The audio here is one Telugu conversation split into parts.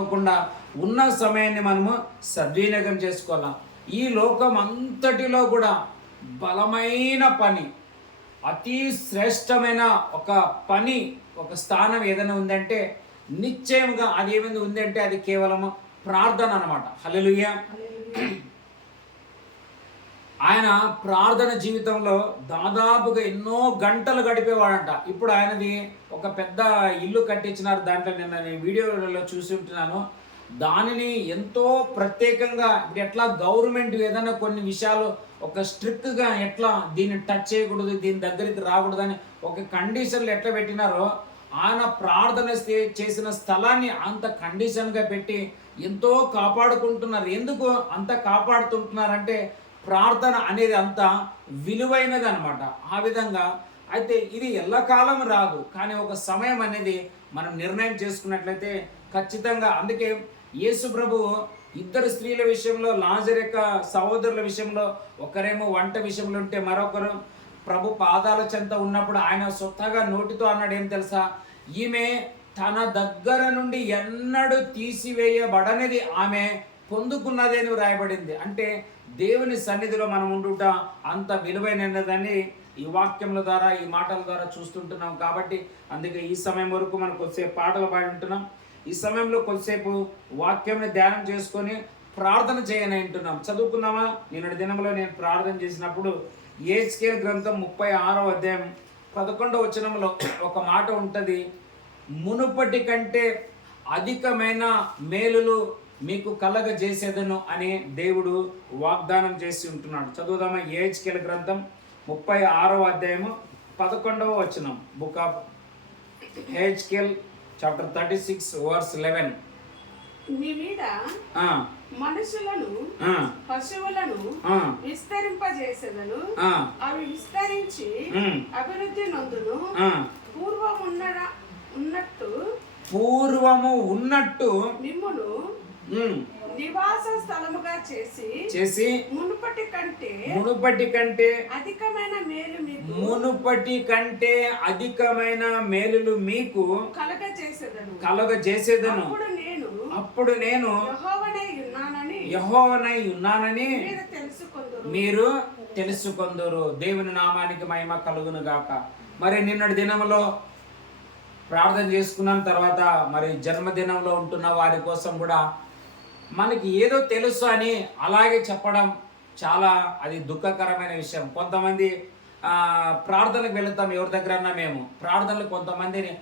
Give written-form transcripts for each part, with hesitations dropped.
కాకుండా ఉన్న సమయాన్ని మనము సద్వినియోగం చేసుకోవాలి. ఈ లోకం అంతటిలో కూడా బలమైన పని, అతి శ్రేష్టమైన ఒక పని, ఒక స్థానం ఏదైనా ఉందంటే నిశ్చయంగా అది ఏమైంది ఉందంటే అది కేవలం ప్రార్థన అన్నమాట. హల్లెలూయా. ఆయన ప్రార్థన జీవితంలో దాదాపుగా ఎన్నో గంటలు గడిపేవాడంట. ఇప్పుడు ఆయనది ఒక పెద్ద ఇల్లు కట్టించినారు. దాంట్లో నిన్న నేను వీడియోలలో చూసి ఉంటున్నాను. దానిని ఎంతో ప్రత్యేకంగా ఇప్పుడు ఎట్లా గవర్నమెంట్ ఏదైనా కొన్ని విషయాలు ఒక స్ట్రిక్ట్గా ఎట్లా దీన్ని టచ్ చేయకూడదు, దీని దగ్గరికి రాకూడదు అని ఒక కండిషన్లు ఎట్లా పెట్టినారో ఆయన ప్రార్థన చేసిన స్థలాన్ని అంత కండిషన్గా పెట్టి ఎంతో కాపాడుకుంటున్నారు. ఎందుకు అంత కాపాడుతుంటున్నారంటే ప్రార్థన అనేది అంత విలువైనది అనమాట. ఆ విధంగా అయితే ఇది ఎల్లకాలం రాదు, కానీ ఒక సమయం అనేది మనం నిర్ణయం చేసుకున్నట్లయితే ఖచ్చితంగా. అందుకే యేసు ప్రభువు ఇద్దరు స్త్రీల విషయంలో, లాజరు యొక్క సహోదరుల విషయంలో, ఒకరేమో వంట విషయంలో ఉంటే మరొకరు ప్రభు పాదాల చెంత ఉన్నప్పుడు ఆయన స్వతహాగా నోటితో అన్నాడు, ఏం తెలుసా, ఈమె తన దగ్గర నుండి ఎన్నడూ తీసివేయబడనిది ఆమె పొందుకున్నదే అని రాయబడింది. అంటే దేవుని సన్నిధిలో మనం ఉండుట అంత విలువైనదని ఈ వాక్యముల ద్వారా, ఈ మాటల ద్వారా చూస్తుంటున్నాం. కాబట్టి అందుకే ఈ సమయం వరకు మనం కొద్దిసేపు పాటలు పాడి ఉంటున్నాం. ఈ సమయంలో కొద్దిసేపు వాక్యంని ధ్యానం చేసుకొని ప్రార్థన చేయని అంటున్నాం. చదువుకుందామా? నిన్నటి దినంలో నేను ప్రార్థన చేసినప్పుడు యెహెజ్కేలు గ్రంథం 36వ అధ్యాయం 11వ వచనంలో ఒక మాట ఉంటుంది, మునుపటి కంటే అధికమైన మేలులు మీకు కలగజేసేదను అని దేవుడు వాగ్దానం చేసి ఉంటున్నాడు. చదువుదామా? యెహెజ్కేలు గ్రంథం 36వ అధ్యాయము 11వ వచనం. బుక్ ఆఫ్ యెహెజ్కేల్ చాప్టర్ 36 వర్స్ 11. మీ మీద మనుషులను పశువులను విస్తరింపజేసేదను, అవి విస్తరించి అభివృద్ధి నొందును. పూర్వము ఉన్నట్టు మిమ్మును నివాస స్థలముగా చేసి మునుపటి కంటే అధికమైన మేలులు మీకు కలగజేసేదను. అప్పుడు నేను యెహోవానై ఉన్నానని మీరు తెలుసుకొందురు. దేవుని నామానికి మహిమ కలుగును గాక. మరి నిన్నటి దినంలో ప్రార్థన చేసుకున్న తర్వాత మరి జన్మదినంలో ఉంటున్న వారి కోసం కూడా మనకి ఏదో తెలుసు అని అలాగే చెప్పడం చాలా అది దుఃఖకరమైన విషయం. కొంతమంది ప్రార్థనకు వెళుతాం, ఎవరి దగ్గరన్నా మేము ప్రార్థనలు కొంతమందిని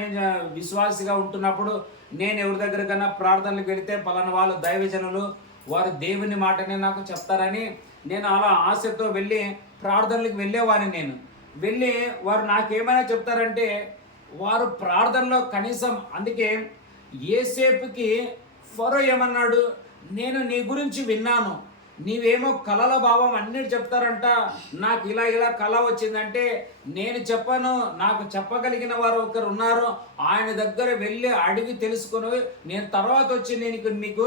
నేను విశ్వాసిగా ఉంటున్నప్పుడు నేను ఎవరి దగ్గరకన్నా ప్రార్థనలకు వెళితే పలానా వాళ్ళు దైవజనులు, వారు దేవుని మాటనే నాకు చెప్తారని నేను అలా ఆశతో వెళ్ళి ప్రార్థనలకు వెళ్ళేవాడిని. నేను వెళ్ళి వారు నాకేమైనా చెప్తారంటే వారు ప్రార్థనలో కనీసం, అందుకే యేసేపుకి ఫరో ఏమన్నాడు, నేను నీ గురించి విన్నాను, నీవేమో కళల భావం అన్నిటి చెప్తారంట, నాకు ఇలా ఇలా కళ వచ్చిందంటే నేను చెప్పను, నాకు చెప్పగలిగిన వారు ఒకరు ఉన్నారు, ఆయన దగ్గర వెళ్ళి అడిగి తెలుసుకొని నేను తర్వాత వచ్చి మీకు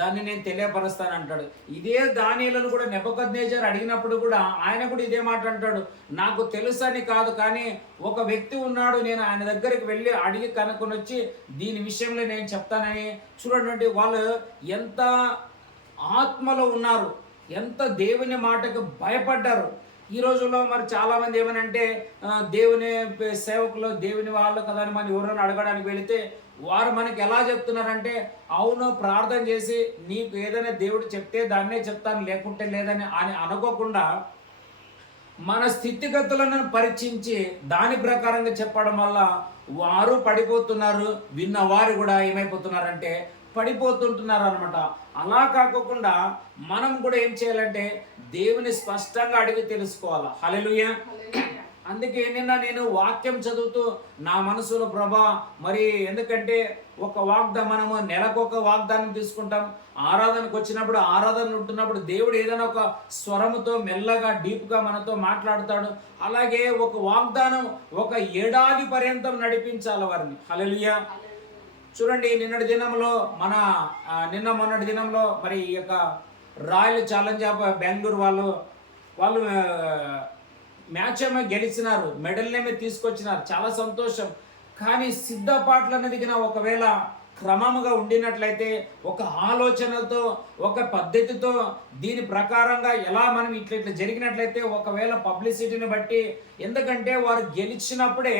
దాన్ని నేను తెలియపరుస్తాను అంటాడు. ఇదే దానియేలును కూడా నెబుకద్నెజర్ అడిగినప్పుడు కూడా ఆయన కూడా ఇదే మాట అంటాడు, నాకు తెలుసని కాదు, కానీ ఒక వ్యక్తి ఉన్నాడు, నేను ఆయన దగ్గరికి వెళ్ళి అడిగి కనుక్కొని వచ్చి దీని విషయంలో నేను చెప్తానని. చూడండి వాళ్ళు ఎంత ఆత్మలో ఉన్నారు, ఎంత దేవుని మాటకు భయపడ్డారు. ఈ రోజుల్లో మరి చాలామంది ఏమనంటే దేవుని సేవకులు, దేవుని వాళ్ళు కదా అని మనం ఎవరైనా అడగడానికి వెళితే వారు మనకి ఎలా చెప్తున్నారంటే, అవును ప్రార్థన చేసి నీకు ఏదైనా దేవుడు చెప్తే దాన్నే చెప్తాను, లేకుంటే లేదని అని అనుకోకుండా మన స్థితిగతులను పరీక్షించి దాని ప్రకారంగా చెప్పడం వల్ల వారు పడిపోతున్నారు, విన్నవారు కూడా ఏమైపోతున్నారంటే పడిపోతుంటున్నారు అనమాట. అలా కాకుండా మనం కూడా ఏం చేయాలంటే దేవుని స్పష్టంగా అడిగి తెలుసుకోవాలి. హల్లెలూయా. అందుకే నిన్న నేను వాక్యం చదువుతూ నా మనసులో ప్రభా, మరి ఎందుకంటే మనము నెలకొక వాగ్దానం తీసుకుంటాం. ఆరాధనకు వచ్చినప్పుడు, ఆరాధన ఉంటున్నప్పుడు దేవుడు ఏదైనా ఒక స్వరముతో మెల్లగా డీప్గా మనతో మాట్లాడతాడు. అలాగే ఒక వాగ్దానం ఒక ఏడాది పర్యంతం నడిపించాలి వారిని. హల్లెలూయా. చూడండి, నిన్నటి దినంలో మొన్నటి దినంలో మరి ఈ యొక్క రాయల్ ఛాలెంజ్ ఆఫ్ బెంగళూరు వాళ్ళు మ్యాచ్ ఏమో గెలిచినారు, మెడల్నేమో తీసుకొచ్చినారు, చాలా సంతోషం. కానీ సిద్ధపాట్లు అనేది ఒకవేళ క్రమముగా ఉండినట్లయితే, ఒక ఆలోచనతో, ఒక పద్ధతితో, దీని ప్రకారంగా ఎలా మనం ఇట్లా జరిగినట్లయితే, ఒకవేళ పబ్లిసిటీని బట్టి, ఎందుకంటే వారు గెలిచినప్పుడే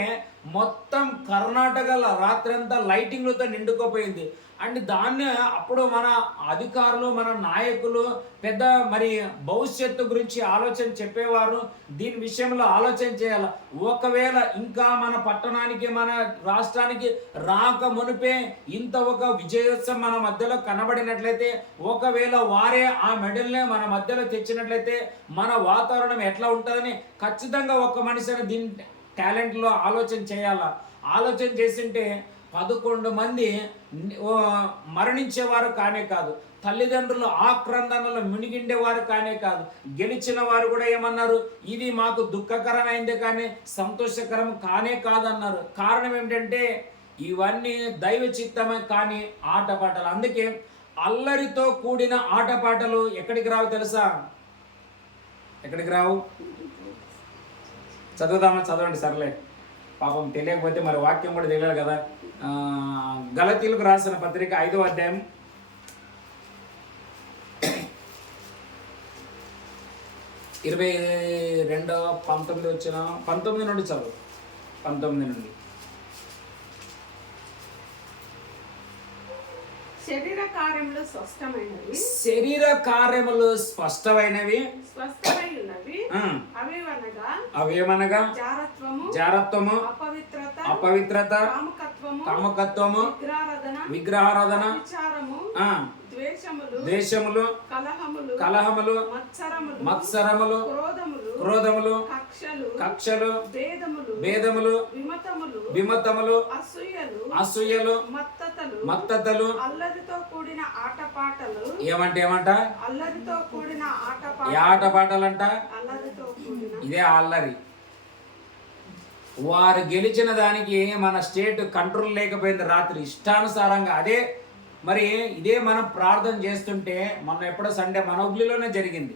మొత్తం కర్ణాటకలో రాత్రంతా లైటింగ్లతో నిండుకోపోయింది. అండ్ దాన్ని అప్పుడు మన అధికారులు, మన నాయకులు పెద్ద మరి భవిష్యత్తు గురించి ఆలోచన చెప్పేవారు దీని విషయంలో ఆలోచన చేయాలి. ఒకవేళ ఇంకా మన పట్టణానికి, మన రాష్ట్రానికి రాక మునిపే ఇంత ఒక విజయోత్సవం మన మధ్యలో కనబడినట్లయితే, ఒకవేళ వారే ఆ మెడల్ని మన మధ్యలో తెచ్చినట్లయితే మన వాతావరణం ఎట్లా ఉంటుందని ఖచ్చితంగా ఒక మనిషిని దీని టాలెంట్లో ఆలోచన చేయాలా. ఆలోచన చేసింటే 11 మంది మరణించేవారు కానే కాదు, తల్లిదండ్రులు ఆక్రందనలో మునిగిండేవారు కానే కాదు, గెలిచిన వారు కూడా ఏమన్నారు, ఇది మాకు దుఃఖకరమైందే కానీ సంతోషకరం కానే కాదన్నారు. కారణం ఏమిటంటే ఇవన్నీ దైవ చిత్తమే కానీ ఆటపాటలు. అందుకే అల్లరితో కూడిన ఆటపాటలు ఎక్కడికి రావు తెలుసా? ఎక్కడికి రావు? చదవండి సర్లే, పాపం తెలియకపోతే మరి వాక్యం కూడా తెలియాలి కదా. గలతీలకు రాసిన పత్రిక 5వ అధ్యాయం 22:19 వచ్చిన 19 నుండి చదువు. 19 నుండి. శరీర కార్యములు స్పష్టమైనవి, శరీర కార్యములు స్పష్టమైనవి, స్పష్టమై ఉన్నవి. అవేమనగా జారత్వము, అపవిత్రత, కామకత్వము, విగ్రహారాధన, ద్వేషములు, కలహములు, మత్సరములు, క్రోధములు, కక్షలు, భేదములు, విమతములు, అసూయలు, మత్తతలు, అల్లరితో కూడిన ఆటపాటలు. ఏమంట అల్లరితో కూడిన ఆటపాటలంట. ఇదే అల్లరి. వారు గెలిచిన దానికి మన స్టేట్ కంట్రోల్ లేకపోయింది రాత్రి ఇష్టానుసారంగా. అదే మరి ఇదే మనం ప్రార్థన చేస్తుంటే, మనం ఎప్పుడో సండే మన ఉగ్లిలోనే జరిగింది.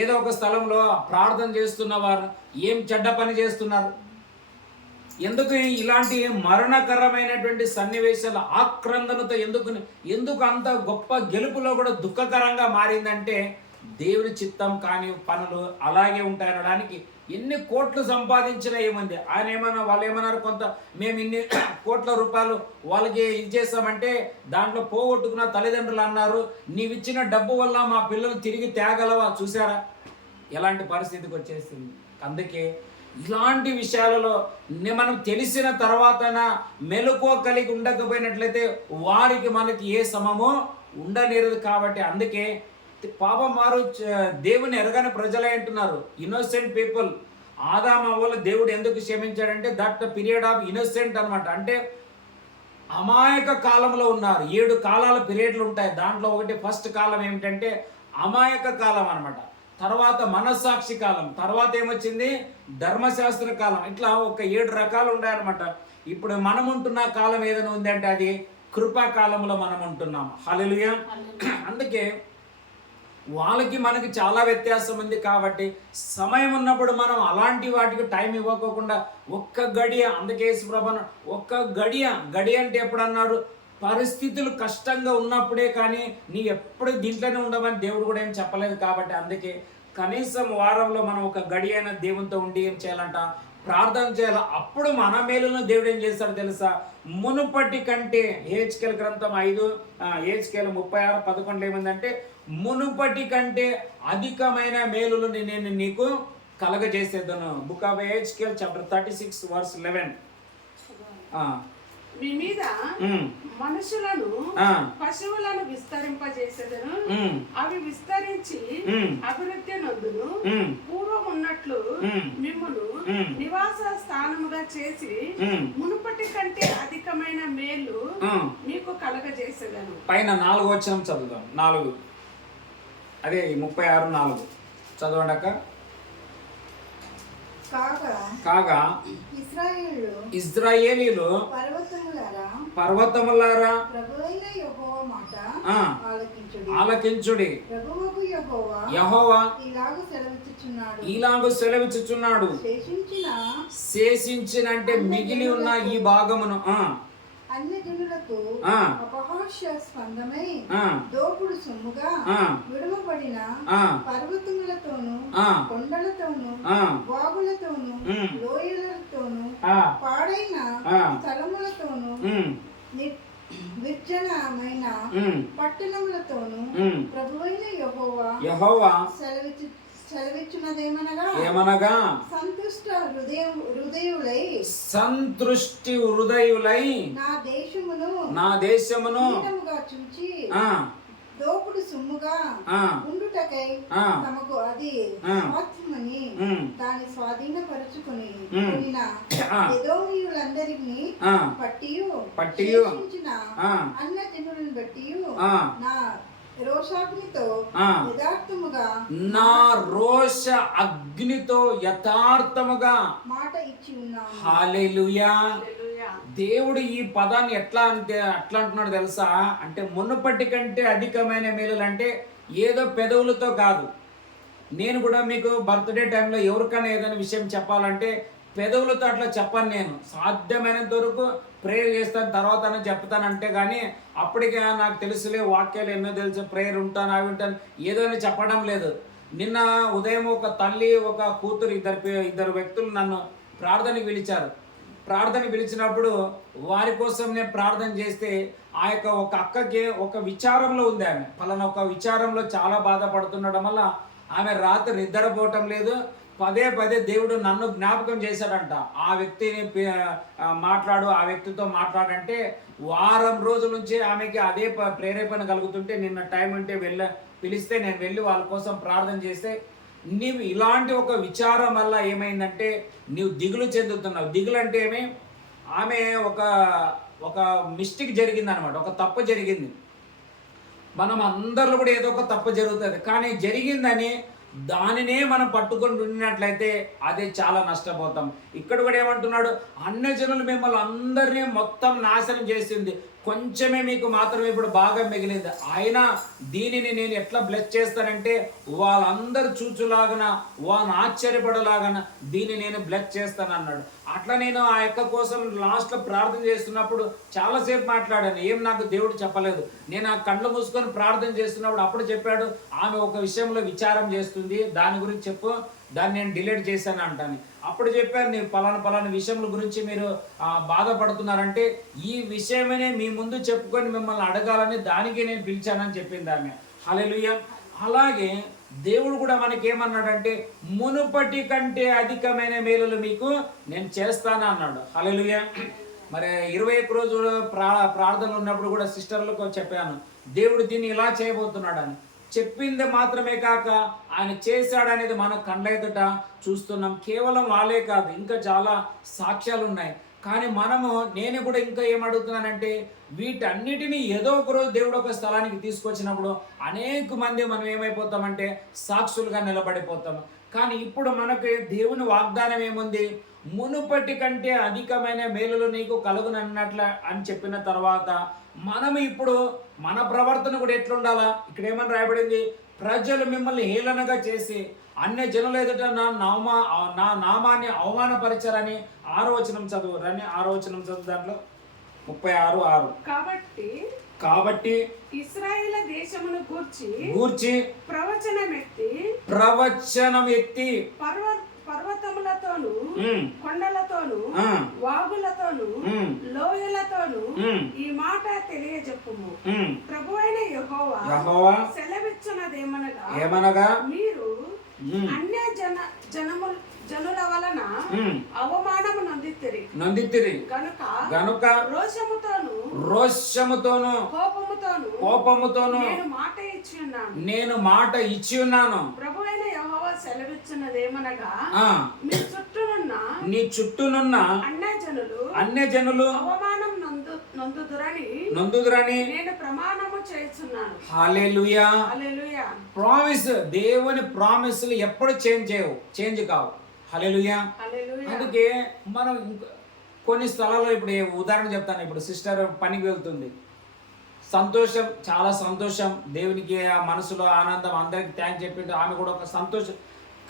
ఏదో ఒక స్థలంలో ప్రార్థన చేస్తున్న వారు ఏం చెడ్డ పని చేస్తున్నారు. ఎందుకు ఇలాంటి మరణకరమైనటువంటి సన్నివేశాలు ఆక్రందనతో ఎందుకు అంత గొప్ప గెలుపులో కూడా దుఃఖకరంగా మారిందంటే, దేవుని చిత్తం కాని పనులు అలాగే ఉంటాయనడానికి. ఎన్ని కోట్లు సంపాదించినా ఏముంది, ఆయన ఏమన్నా వాళ్ళు ఏమన్నారు, కొంత మేము ఇన్ని కోట్ల రూపాయలు వాళ్ళకి ఇది చేస్తామంటే దాంట్లో పోగొట్టుకున్న తల్లిదండ్రులు అన్నారు, నీవిచ్చిన డబ్బు వల్ల మా పిల్లలు తిరిగి తేగలవా? చూసారా ఎలాంటి పరిస్థితికి వచ్చేసింది. అందుకే ఇలాంటి విషయాలలో మనం తెలిసిన తర్వాత మెలకువ కలిగి ఉండకపోయినట్లయితే వారికి మనకి ఏ సమమో ఉండలేరు. కాబట్టి అందుకే పాపం వారు దేవుని ఎరగని ప్రజలే అంటున్నారు, ఇన్నోసెంట్ పీపుల్. ఆదామవ్వలు దేవుడు ఎందుకు క్షమించాడంటే దట్ పీరియడ్ ఆఫ్ ఇన్నోసెంట్ అనమాట. అంటే అమాయక కాలంలో ఉన్నారు. 7 కాలాల పీరియడ్లు ఉంటాయి. దాంట్లో ఒకటి ఫస్ట్ కాలం ఏమిటంటే అమాయక కాలం అనమాట. తర్వాత మనస్సాక్షి కాలం, తర్వాత ఏమొచ్చింది ధర్మశాస్త్ర కాలం. ఇట్లా ఒక 7 రకాలు ఉన్నాయన్నమాట. ఇప్పుడు మనం ఉంటున్న కాలం ఏదైనా ఉంది అంటే అది కృపాకాలంలో మనం ఉంటున్నాం. హల్లెలూయా. అందుకే వాళ్ళకి మనకి చాలా వ్యత్యాసం ఉంది. కాబట్టి సమయం ఉన్నప్పుడు మనం అలాంటి వాటికి టైం ఇవ్వకోకుండా ఒక్క గడియ, అందుకే యేసుప్రభువు ఒక్క గడియ అంటే ఎప్పుడు అన్నాడు, పరిస్థితులు కష్టంగా ఉన్నప్పుడే, కానీ నీ ఎప్పుడు దీంట్లోనే ఉండమని దేవుడు కూడా ఏం చెప్పలేదు. కాబట్టి అందుకే కనీసం వారంలో మనం ఒక గడియైన దేవునితో ఉండి ఏం చేయాలంట, ప్రార్థన చేయాలి. అప్పుడు మన మేలును దేవుడు ఏం చేస్తాడు తెలుసా, మునుపటి కంటే. హెచ్కేల్ గ్రంథం 36:11 ఏముందంటే, మునుపటి కంటే అధికమైన మేలులు నేను నీకు కలగజేసేదను. బుక్ ఆఫ్ హెచ్కేల్ చాప్టర్ 36:11. మీ మీద మనుషులను పశువులను విస్తరింపజేసేదను, అవి విస్తరించి అభివృద్ధి నొందును. పూర్వం ఉన్నట్లు మిమ్మును నివాస స్థానముగా చేసి మునుపటి కంటే అధికమైన మేలు మీకు కలగజేసేదను. పైన 4 వచనం చదువుదాం. 4 అదే 36:4 చదవండి అక్క. కాగా ఇశ్రాయేలీలు పర్వతములారా ఆలకించుడి, యెహోవా ఇలాగు సెలవిచ్చుచున్నాడు, శేషించిన అంటే మిగిలి ఉన్న ఈ భాగమును అన్య జనులకు ఆ. అపహాస్యాస్పందమై ఆ. దోపుడు సొమ్ముగా ఆ. విడవబడిన ఆ. పర్వతములతోను ఆ. కొండలతోను ఆ. వాగులతోను ఉమ్. లోయలతోను ఆ. పాడైన ఆ. స్థలములతోను ఉమ్. నిర్జనమైన ఉమ్. పట్టణములతోను ఉమ్. ప్రభువైన యెహోవా సెలవిచ్చున్నదేమనగా ఏమనగా సంతుష్ట హృదయులై సంతృష్టి హృదయులై నా దేశమును హీనముగా చూచి ఆ. దోపుడు సొమ్ముగా ఆ. ఉండుటకై ఆ. తమకు అది ఆ. స్వాస్థ్యమని ఉమ్. దాన్ని స్వాధీనపరుచుకుని ఉమ్. కొనిన ఆ. ఎదోమీయులందరినీ ఆ. పట్టియు పట్టియు. ఆ. అన్య జనులను బట్టి ఆ. నా రోషాగ్నితో ఆ. యథార్థముగా నా రోష అగ్నితో యథార్థముగా మాట ఇచ్చి ఉన్నాను. హల్లెలూయా. హల్లెలూయా. దేవుడు ఈ పదాన్ని ఎట్లా అంటున్నాడు తెలుసా? అంటే మునుపటి కంటే అధికమైన మేలులు అంటే ఏదో పెదవులతో కాదు. నేను కూడా మీకు బర్త్డే టైంలో ఎవరికైనా ఏదైనా విషయం చెప్పాలంటే పెదవులతో అట్లా చెప్పను. నేను సాధ్యమైనంత వరకు ప్రేయర్ చేస్తాను, తర్వాత చెప్తాను. అంటే కానీ అప్పటికే నాకు తెలుసులే, వాక్యాలు ఎన్నో తెలుసు, ప్రేయర్ ఉంటాను, అవి ఉంటాను, ఏదైనా చెప్పడం లేదు. నిన్న ఉదయం ఒక తల్లి ఒక కూతురు ఇద్దరు వ్యక్తులు నన్ను ప్రార్థనకి పిలిచారు. ప్రార్థన పిలిచినప్పుడు వారి కోసం నేను ప్రార్థన చేస్తే ఆ యొక్క ఒక అక్కకి ఒక విచారంలో ఉంది. ఆమె పలానా ఒక విచారంలో చాలా బాధపడుతుండడం వల్ల ఆమె రాత్రి నిద్రపోవటం లేదు. పదే పదే దేవుడు నన్ను జ్ఞాపకం చేశాడంట. ఆ వ్యక్తిని ఆ వ్యక్తితో మాట్లాడంటే వారం రోజుల నుంచి ఆమెకి అదే ప్రేరేపణ కలుగుతుంటే నిన్న టైం ఉంటే పిలిస్తే నేను వెళ్ళి వాళ్ళ కోసం ప్రార్థన చేస్తే, నీవు ఇలాంటి ఒక విచారం వల్ల ఏమైందంటే నీవు దిగులు చెందుతున్నావు. దిగులు అంటే ఏమి? ఆమె ఒక మిస్టేక్ జరిగింది అనమాట, ఒక తప్పు జరిగింది. మనం అందరిలో కూడా ఏదో ఒక తప్పు జరుగుతుంది, కానీ జరిగిందని దానినే మనం పట్టుకొని ఉండినట్లయితే అదే చాలా నష్టపోతాం. ఇక్కడ కూడా ఏమంటున్నాడు? అన్య జనులు మిమ్మల్ని అందరినీ మొత్తం నాశనం చేసింది, కొంచెమే మీకు మాత్రమే ఇప్పుడు బాగా మిగిలింది. అయినా దీనిని నేను ఎట్లా బ్లెస్ చేస్తానంటే వాళ్ళందరూ చూచులాగన, వాళ్ళని ఆశ్చర్యపడలాగన దీన్ని నేను బ్లెస్ చేస్తాను అన్నాడు. అట్లా నేను ఆ యొక్క కోసం లాస్ట్లో ప్రార్థన చేస్తున్నప్పుడు చాలాసేపు మాట్లాడాను. ఏం నాకు దేవుడు చెప్పలేదు. నేను ఆ కళ్ళు మూసుకొని ప్రార్థన చేస్తున్నప్పుడు అప్పుడు చెప్పాడు, ఆమె ఒక విషయంలో విచారం చేస్తుంది, దాని గురించి చెప్పు, దాన్ని నేను డిలీట్ చేశాను అంటాను. అప్పుడు చెప్పారు, ನೀವು పలానా విషయముల గురించి మీరు బాధపడుతున్నారంటే ఈ విషయమనే మీ ముందు చెప్పుకొని మిమ్మల్ని అడగాలని దానికి నేను పిలిచానని చెప్పింది ఆమె. హల్లెలూయా. అలాగే దేవుడు కూడా మనకి ఏమన్నాడంటే మునుపటి కంటే అధికమైన మేలులు మీకు నేను చేస్తాను అన్నాడు. హల్లెలూయా. మరి 21 రోజులు ప్రార్థనలు ఉన్నప్పుడు కూడా సిస్టర్లకు చెప్పాను, దేవుడు దీన్ని ఇలా చేయబోతున్నాడు అని. చెప్పింది మాత్రమే కాక ఆయన చేశాడనేది మన కళ్ళ ఎదుట చూస్తున్నాం. కేవలం వాళ్ళే కాదు, ఇంకా చాలా సాక్ష్యాలు ఉన్నాయి. కానీ నేను కూడా ఇంకా ఏమడుగుతున్నానంటే వీటన్నిటినీ ఏదో ఒక రోజు దేవుడు ఒక స్థలానికి తీసుకొచ్చినప్పుడు అనేక మంది మనం ఏమైపోతామంటే సాక్షులుగా నిలబడిపోతాం. కానీ ఇప్పుడు మనకి దేవుని వాగ్దానం ఏముంది? మునుపటి కంటే అధికమైన మేలులు నీకు కలుగునన్నట్ల అని చెప్పిన తర్వాత మనం ఇప్పుడు మన ప్రవర్తన కూడా ఎట్లుండాలా? ఇక్కడ ఏమని రాయబడింది? ప్రజలు మిమ్మల్ని హేళనగా చేసి అన్య జనుల ఎదుట నా నామాన్ని అవమానపరిచారని 6వ వచనం చదువు. 6వ వచనం చదువు, దాంట్లో 36:6. కాబట్టి ఇశ్రాయేలు దేశమును గూర్చి ప్రవచనం ఎత్తి పర్వతములతోను కొండలతోను వాగులతోను లోయలతోను ఈ మాట తెలియజెప్పుము. ప్రభువైన యెహోవా సెలవిచ్చున్నదేమనగా మీరు అన్య జనుల వలన అవమానము నొందితిరి గనుక రోషముతోను కోపముతోను నేను మాట ఇచ్చి ఉన్నాను. ప్రభువైన యెహోవా సెలవిచ్చున్నదేమనగా నీ చుట్టూనున్న అన్య జనులు అవమానం నొందుదురని నేను ప్రమాణము చేస్తున్నాను. హల్లెలూయా. ప్రామిస్, దేవుని ప్రామిస్లు ఎప్పుడు చేంజ్ కావు. హల్లెలూయా. అందుకే మనం కొన్ని స్థలాల్లో ఇప్పుడు ఉదాహరణ చెప్తాను. ఇప్పుడు సిస్టర్ పనికి వెళ్తుంది, సంతోషం, చాలా సంతోషం, దేవునికి ఆ మనసులో ఆనందం, అందరికి థ్యాంక్స్ చెప్పిండు, ఆమె కూడా ఒక సంతోషం.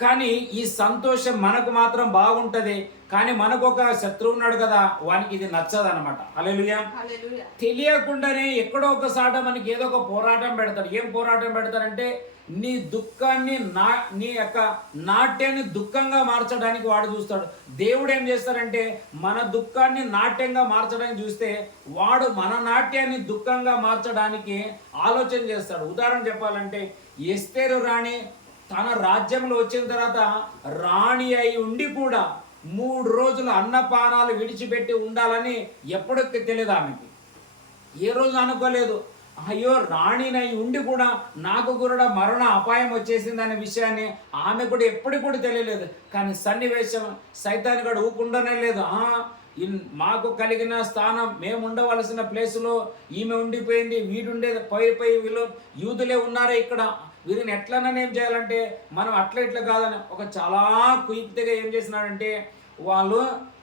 కానీ ఈ సంతోషం మనకు మాత్రం బాగుంటది, కానీ మనకు ఒక శత్రువు ఉన్నాడు కదా, వానికి ఇది నచ్చదు అనమాట. హల్లెలూయా. హల్లెలూయా. తెలియకుండానే ఎక్కడో ఒకసాట మనకి ఏదో ఒక పోరాటం పెడతాడు. ఏం పోరాటం పెడతారంటే నీ దుఃఖాన్ని నీ యొక్క నాట్యాన్ని దుఃఖంగా మార్చడానికి వాడు చూస్తాడు. దేవుడు ఏం చేస్తారంటే మన దుఃఖాన్ని నాట్యంగా మార్చడానికి చూస్తే వాడు మన నాట్యాన్ని దుఃఖంగా మార్చడానికి ఆలోచన చేస్తాడు. ఉదాహరణ చెప్పాలంటే ఎస్తేరు రాణి తన రాజ్యంలో వచ్చిన తర్వాత రాణి అయి ఉండి కూడా 3 రోజులు అన్నపానాలు విడిచిపెట్టి ఉండాలని ఎప్పటికీ తెలియదు ఆమెకి. ఏ రోజు అనుకోలేదు, అయ్యో రాణినై ఉండి కూడా నాకు కూడా మరణ అపాయం వచ్చేసింది అనే విషయాన్ని ఆమె కూడా ఎప్పటికి కూడా తెలియలేదు. కానీ సన్నివేశం సైతాన్ కూడా ఊకుండానే లేదు. మాకు కలిగిన స్థానం, మేము ఉండవలసిన ప్లేసులో ఈమె ఉండిపోయింది, వీడుండేది పై వీళ్ళు యూదులే ఉన్నారే ఇక్కడ, వీరిని ఎట్లన్నా ఏం చేయాలంటే మనం అట్లా ఇట్లా కాదని ఒక చాలా కుయుక్తిగా ఏం చేసినాడంటే వాళ్ళు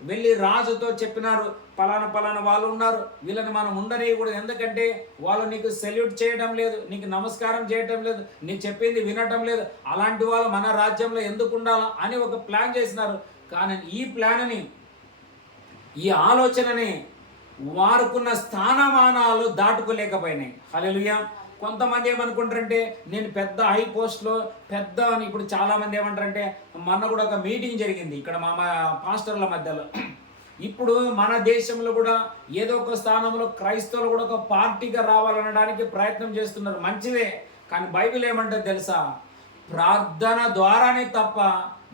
వెళ్ళి రాజుతో చెప్పినారు, పలానా వాళ్ళు ఉన్నారు, వీళ్ళని మనం ఉండనేయకూడదు, ఎందుకంటే వాళ్ళు నీకు సెల్యూట్ చేయడం లేదు, నీకు నమస్కారం చేయటం లేదు, నీకు చెప్పింది వినటం లేదు, అలాంటి వాళ్ళు మన రాజ్యంలో ఎందుకు ఉండాలా అని ఒక ప్లాన్ చేసినారు. కానీ ఈ ప్లాన్ని, ఈ ఆలోచనని వారుకున్న స్థానమానాలు దాటుకోలేకపోయినాయి. హల్లెలూయా. కొంతమంది ఏమనుకుంటారంటే నేను పెద్ద హై పోస్ట్లో పెద్ద అని. ఇప్పుడు చాలామంది ఏమంటారంటే మొన్న కూడా ఒక మీటింగ్ జరిగింది ఇక్కడ మా పాస్టర్ల మధ్యలో. ఇప్పుడు మన దేశంలో కూడా ఏదో ఒక స్థానంలో క్రైస్తవులు కూడా ఒక పార్టీగా రావాలనడానికి ప్రయత్నం చేస్తున్నారు. మంచిదే, కానీ బైబిల్ ఏమంటే తెలుసా, ప్రార్థన ద్వారానే తప్ప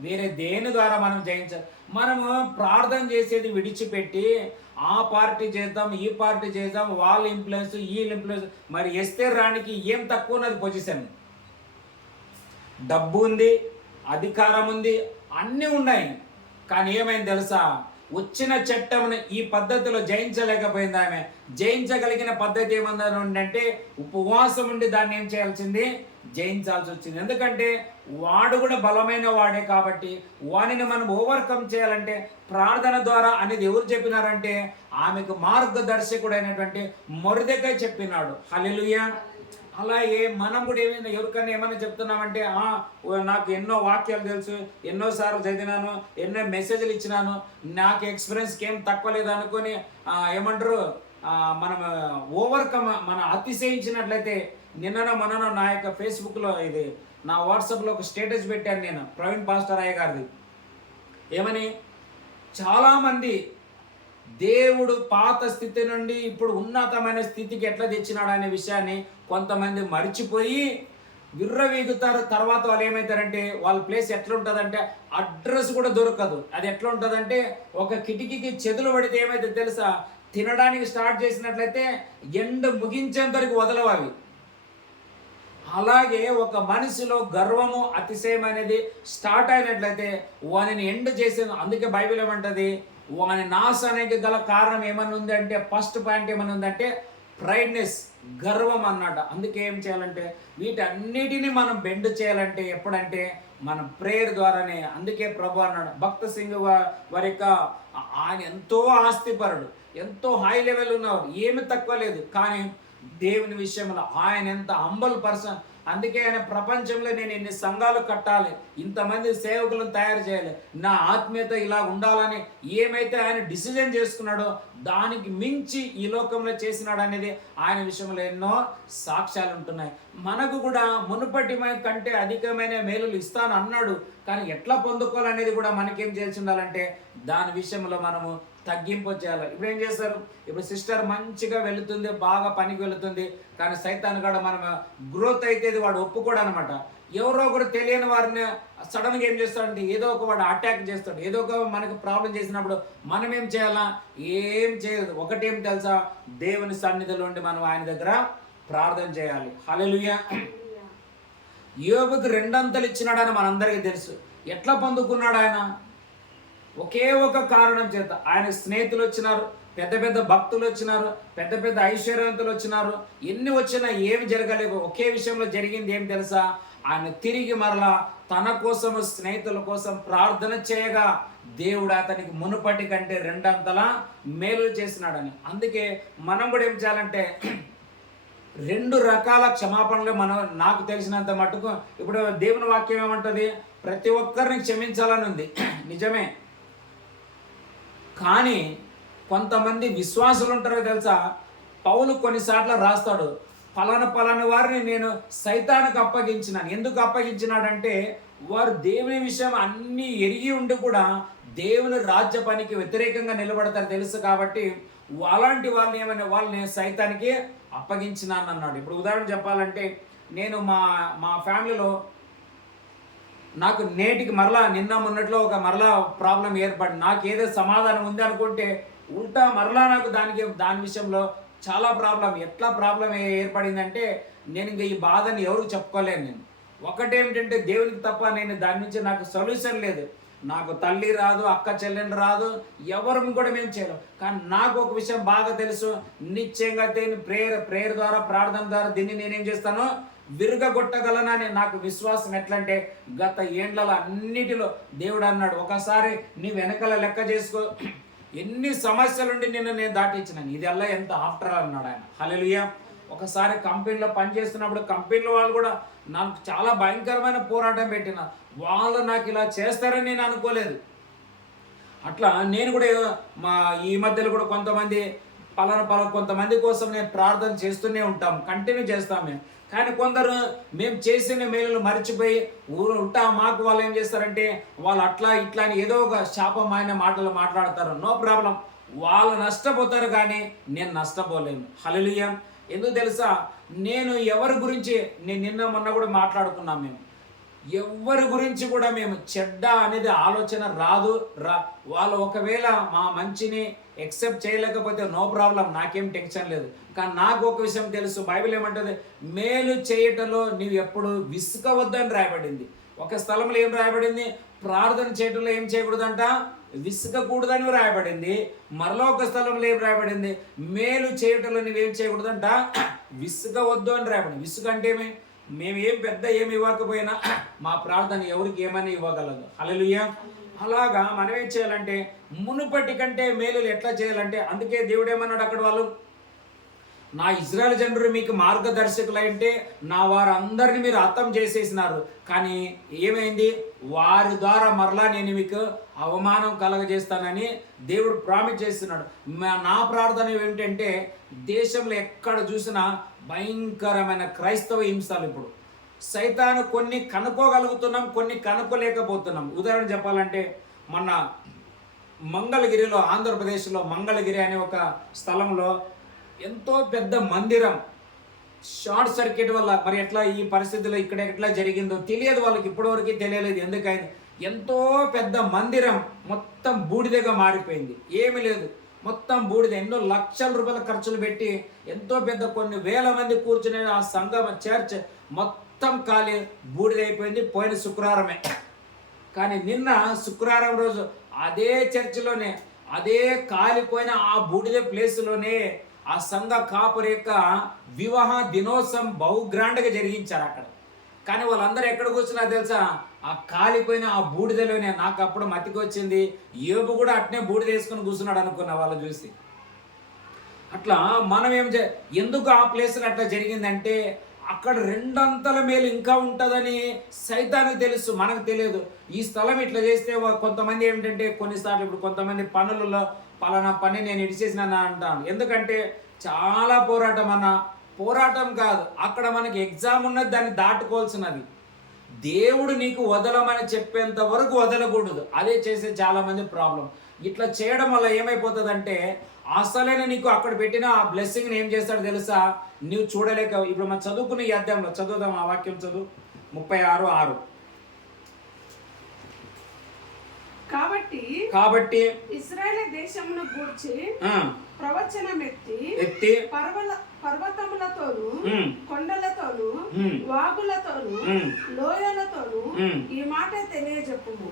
వేరే దేని ద్వారా మనం జయించాలి. మనము ప్రార్థన చేసేది విడిచిపెట్టి ఆ పార్టీ చేద్దాం, ఈ పార్టీ చేద్దాం, వాళ్ళ ఇన్ఫ్లుయెన్స్, వీళ్ళ ఇన్ఫ్లుయెన్స్. మరి ఎస్తేరు రాణికి ఏం తక్కువ ఉన్నది? పొజిషన్, డబ్బు ఉంది, అధికారం ఉంది, అన్నీ ఉన్నాయి. కానీ ఏమైంది తెలుసా, వచ్చిన చట్టంను ఈ పద్ధతిలో జయించలేకపోయింది ఆమె. జయించగలిగిన పద్ధతి ఏమందంటే ఉపవాసం ఉండి దాన్ని ఏం చేయాల్సింది, జయించాల్సి వచ్చింది. ఎందుకంటే వాడు కూడా బలమైన వాడే కాబట్టి వానిని మనం ఓవర్కమ్ చేయాలంటే ప్రార్థన ద్వారా అనేది ఎవరు చెప్పినారంటే ఆమెకు మార్గదర్శకుడైనటువంటి మొర్దెకై చెప్పినాడు. హల్లెలూయా. అలాగే మనం కూడా ఎవరికైనా ఏమైనా చెప్తున్నామంటే నాకు ఎన్నో వాక్యాలు తెలుసు, ఎన్నోసార్లు చదివినాను, ఎన్నో మెసేజ్లు ఇచ్చినాను, నాకు ఎక్స్పీరియన్స్కి ఏం తక్కువ లేదు అనుకొని ఏమంటారు మనం ఓవర్కమ్ మనం అతిశయించినట్లయితే. మొన్న నా యొక్క ఫేస్బుక్లో ఇది నా వాట్సాప్లో ఒక స్టేటస్ పెట్టాను నేను, ప్రవీణ్ పాస్టర్ అయ్య గారిది. ఏమని, చాలామంది దేవుడు పాత స్థితి నుండి ఇప్పుడు ఉన్నతమైన స్థితికి ఎట్లా తెచ్చినాడు అనే విషయాన్ని కొంతమంది మర్చిపోయి విర్రవీగుతారు. తర్వాత వాళ్ళు ఏమవుతారంటే వాళ్ళ ప్లేస్ ఎట్లా ఉంటుందంటే అడ్రస్ కూడా దొరకదు. అది ఎట్లా ఉంటుందంటే ఒక కిటికీకి చెదులు పడితే ఏమైతే తెలుసా, తినడానికి స్టార్ట్ చేసినట్లయితే ఎండ ముగించేంత వరకు వదలవు అవి. అలాగే ఒక మనిషిలో గర్వము అతిశయం అనేది స్టార్ట్ అయినట్లయితే వానిని ఎండ్ చేసే. అందుకే బైబిల్ ఏమంటది, వాని నాశానికి గల కారణం ఏమన్నా ఉంది అంటే ఫస్ట్ పాయింట్ ఏమన్నా ఉందంటే ప్రైడ్నెస్, గర్వం అన్నమాట. అందుకే ఏం చేయాలంటే వీటన్నిటిని మనం బెండ్ చేయాలంటే ఎప్పుడంటే మనం ప్రేయర్ ద్వారానే. అందుకే ప్రభు అన్నాడు, భక్త సింగ్ వారి యొక్క ఆయన ఎంతో ఆస్తిపరుడు, ఎంతో హై లెవెల్ ఉన్నవారు, ఏమి తక్కువ లేదు, కానీ దేవుని విషయంలో ఆయన ఎంత హంబల్ పర్సన్. అందుకే ఆయన ప్రపంచంలో నేను ఎన్ని సంఘాలు కట్టాలి, ఇంతమంది సేవకులను తయారు చేయాలి, నా ఆత్మీయత ఇలా ఉండాలని ఏమైతే ఆయన డిసిజన్ చేసుకున్నాడో దానికి మించి ఈ లోకంలో చేసినాడు అనేది ఆయన విషయంలో ఎన్నో సాక్ష్యాలు ఉంటున్నాయి. మనకు కూడా మునుపటి కంటే అధికమైన మేలులు ఇస్తాను అన్నాడు, కానీ ఎట్లా పొందుకోవాలనేది కూడా మనకేం చేసి ఉండాలంటే దాని విషయంలో మనము తగ్గింపు చేయాలి. ఇప్పుడు ఏం చేస్తారు, ఇప్పుడు సిస్టర్ మంచిగా వెళుతుంది, బాగా పనికి వెళుతుంది, కానీ సైతాన్ కూడా మనం గ్రోత్ అయితే వాడు ఒప్పుకోడు అనమాట. ఎవరో ఒకరు తెలియని వారిని సడన్గా ఏం చేస్తాడంటే ఏదో ఒక వాడు అటాక్ చేస్తాడు, ఏదో ఒక మనకు ప్రాబ్లం చేసినప్పుడు మనం ఏం చేయాలా, ఏం చేయదు. ఒకటేం తెలుసా, దేవుని సన్నిధిలో ఉండి మనం ఆయన దగ్గర ప్రార్థన చేయాలి. హల్లెలూయా. యోబుకు 2 అంతలు ఇచ్చినాడని మనందరికీ తెలుసు. ఎట్లా పొందుకున్నాడు ఆయన? ఒకే ఒక కారణం చేత. ఆయన స్నేహితులు వచ్చినారు, పెద్ద పెద్ద భక్తులు వచ్చినారు, పెద్ద పెద్ద ఐశ్వర్యవంతులు వచ్చినారు, ఎన్ని వచ్చినా ఏమి జరగలేదు. ఒకే విషయంలో జరిగింది ఏం తెలుసా, ఆయన తిరిగి మరలా తన కోసము స్నేహితుల కోసం ప్రార్థన చేయగా దేవుడు అతనికి మునుపటి కంటే 2 అంతల మేలు చేసినాడని. అందుకే మనం కూడా ఏం చేయాలంటే రెండు రకాల క్షమాపణలు నాకు తెలిసినంత మటుకు ఇప్పుడు దేవుని వాక్యం ఏమంటది, ప్రతి ఒక్కరిని క్షమించాలని ఉంది. నిజమే. కానీ కొంతమంది విశ్వాసులు ఉంటారో తెలుసా, పౌలు కొన్నిసార్లు రాస్తాడు, పలానా వారిని నేను సైతానికి అప్పగించినాను. ఎందుకు అప్పగించినాడంటే వారు దేవుని విషయం అన్నీ ఎరిగి ఉండి కూడా దేవుని రాజ్య పనికి వ్యతిరేకంగా నిలబడతారు తెలుసు కాబట్టి అలాంటి వాళ్ళని సైతానికి అప్పగించినాను అన్నాడు. ఇప్పుడు ఉదాహరణ చెప్పాలంటే నేను మా ఫ్యామిలీలో నాకు నేటికి మరలా నిన్న మొన్నట్లో ఒక మరలా ప్రాబ్లం ఏర్పడి నాకు ఏదో సమాధానం ఉంది అనుకుంటే ఉల్టా మరలా నాకు దాని విషయంలో చాలా ఎట్లా ప్రాబ్లం ఏర్పడిందంటే నేను ఇంకా ఈ బాధని ఎవరికి చెప్పుకోలేను. నేను ఒకటేమిటంటే దేవునికి తప్ప నేను దాని నుంచి నాకు సొల్యూషన్ లేదు. నాకు తల్లి రాదు, అక్క చెల్లెలు రాదు, ఎవరిని కూడా మేము చేయలేం. కానీ నాకు ఒక విషయం బాగా తెలుసు, నిశ్చయంగా ప్రేయర్ ద్వారా ప్రార్థన ద్వారా దీన్ని నేనేం చేస్తానో విరుగగొట్టగలనని నాకు విశ్వాసం. ఎట్లంటే గత ఏండ్లలో అన్నిటిలో దేవుడు అన్నాడు, ఒకసారి నీ వెనకాల లెక్క చేసుకో, ఎన్ని సమస్యలుండి నేను దాటించినాను, ఇది అలా ఎంత ఆఫ్టర్ అన్నాడు ఆయన. హల్లెలూయా. ఒకసారి కంపెనీలో పనిచేస్తున్నప్పుడు కంపెనీలో వాళ్ళు కూడా నాకు చాలా భయంకరమైన పోరాటం పెట్టిన వాళ్ళు నాకు ఇలా చేస్తారని నేను అనుకోలేదు. అట్లా నేను కూడా ఈ మధ్యలో కూడా కొంతమంది కొంతమంది కోసం నేను ప్రార్థన చేస్తూనే ఉంటాం, కంటిన్యూ చేస్తాం మేము. కానీ కొందరు మేము చేసిన మేలు మర్చిపోయి మాకు వాళ్ళు ఏం చేస్తారంటే వాళ్ళు అట్లా ఇట్లా అని ఏదో ఒక శాపమైన మాటలు మాట్లాడతారు. నో ప్రాబ్లం, వాళ్ళు నష్టపోతారు కానీ నేను నష్టపోలేను. హల్లెలూయా. ఎందుకు తెలుసా, నేను ఎవరి గురించి నిన్న మొన్న కూడా మాట్లాడుకున్నాం, మేము ఎవరి గురించి కూడా మేము చెడ్డ అనేది ఆలోచన రాదు. వాళ్ళు ఒకవేళ మా మంచిని ఎక్సెప్ట్ చేయలేకపోతే నో ప్రాబ్లం, నాకేం టెన్షన్ లేదు. కానీ నాకు ఒక విషయం తెలుసు, బైబిల్ ఏమంటుంది, మేలు చేయటంలో నీవు ఎప్పుడు విసుకవద్దని రాయబడింది. ఒక స్థలంలో ఏం రాయబడింది, ప్రార్థన చేయటంలో ఏం చేయకూడదంట, విసుకకూడదని రాయబడింది. మరలో ఒక స్థలంలో ఏం రాయబడింది, మేలు చేయటంలో నువ్వేం చేయకూడదంట, విసుకవద్దు అని రాయబడింది. విసుగు అంటే మేము ఏం పెద్ద ఏమి ఇవ్వకపోయినా మా ప్రార్థన ఎవరికి ఏమని ఇవ్వగలదు. హల్లెలూయా. అలాగా మనం ఏం చేయాలంటే మునుపటి కంటే మేలులు ఎట్లా చేయాలంటే, అందుకే దేవుడు ఏమన్నాడు అక్కడ, వాళ్ళు నా ఇజ్రాయేల్ జనులు మీకు మార్గదర్శకులు అంటే నా వారందరిని మీరు అర్థం చేసేసినారు, కానీ ఏమైంది, వారి ద్వారా మరలా నేను మీకు అవమానం కలగజేస్తానని దేవుడు ప్రామిస్ చేస్తున్నాడు. నా ప్రార్థన ఏమిటంటే దేశంలో ఎక్కడ చూసినా భయంకరమైన క్రైస్తవ హింసలు. ఇప్పుడు సైతాను కొన్ని కనుక్కోగలుగుతున్నాం, కొన్ని కనుక్కోలేకపోతున్నాం. ఉదాహరణ చెప్పాలంటే మొన్న మంగళగిరిలో, ఆంధ్రప్రదేశ్లో మంగళగిరి అనే ఒక స్థలంలో ఎంతో పెద్ద మందిరం షార్ట్ సర్క్యూట్ వల్ల మరి ఎట్లా ఈ పరిస్థితిలో ఇక్కడ ఎట్లా జరిగిందో తెలియదు వాళ్ళకి, ఇప్పటివరకు తెలియలేదు. ఎందుకైనా ఎంతో పెద్ద మందిరం మొత్తం బూడిదగా మారిపోయింది, ఏమీ లేదు, మొత్తం బూడిద. ఎన్నో లక్షల రూపాయల ఖర్చులు పెట్టి ఎంతో పెద్ద కొన్ని వేల మంది కూర్చునే ఆ సంఘం చర్చ్ మొత్తం ఖాళీ బూడిదైపోయింది. పోయిన శుక్రవారమే. కానీ నిన్న శుక్రవారం రోజు అదే చర్చిలోనే అదే కాలిపోయిన ఆ బూడిద ప్లేస్లోనే ఆ సంఘ కాపురి యొక్క వివాహ దినోత్సవం బహు గ్రాండ్గా జరిగించారు అక్కడ. కానీ వాళ్ళందరూ ఎక్కడ కూర్చున్నా తెలుసా, ఆ కాలిపోయిన ఆ బూడిదలోనే. నాకు అప్పుడు మతికి వచ్చింది, యోబు కూడా అట్నే బూడిద వేసుకొని కూర్చున్నాడు అనుకున్న వాళ్ళు చూసి. అట్లా మనం ఎందుకు ఆ ప్లేస్లో అట్లా జరిగిందంటే అక్కడ రెండంతల మేలు ఇంకా ఉంటుందని సైతానికి తెలుసు, మనకు తెలియదు. ఈ స్థలం ఇట్లా చేస్తే కొంతమంది ఏమిటంటే కొన్నిసార్లు ఇప్పుడు కొంతమంది పనులలో పలానా పని నేను ఇడిచేసినా అంటాను. ఎందుకంటే చాలా పోరాటం కాదు, అక్కడ మనకి ఎగ్జామ్ ఉన్నది, దాన్ని దాటుకోవాల్సినది. దేవుడు నీకు వదలమని చెప్పేంత వరకు వదలకూడదు, అదే చేసే చాలామంది ప్రాబ్లం. ఇట్లా చేయడం వల్ల ఏమైపోతుందంటే అసలైన నీకు అక్కడ పెట్టిన ఆ బ్లెస్సింగ్ని ఏం చేస్తాడు తెలుసా, నువ్వు చూడలేక. ఇప్పుడు మనం చదువుకున్న ఈ అధ్యాయంలో చదువుదాం, ఆ వాక్యం చదువు 36:6. కాబట్టి ఇశ్రాయేలు దేశమును గూర్చి ప్రవచనం ఎత్తి పర్వతములతోను కొండలతోను వాగులతోను లోయలతోను ఈ మాట తెలియజెప్పుము.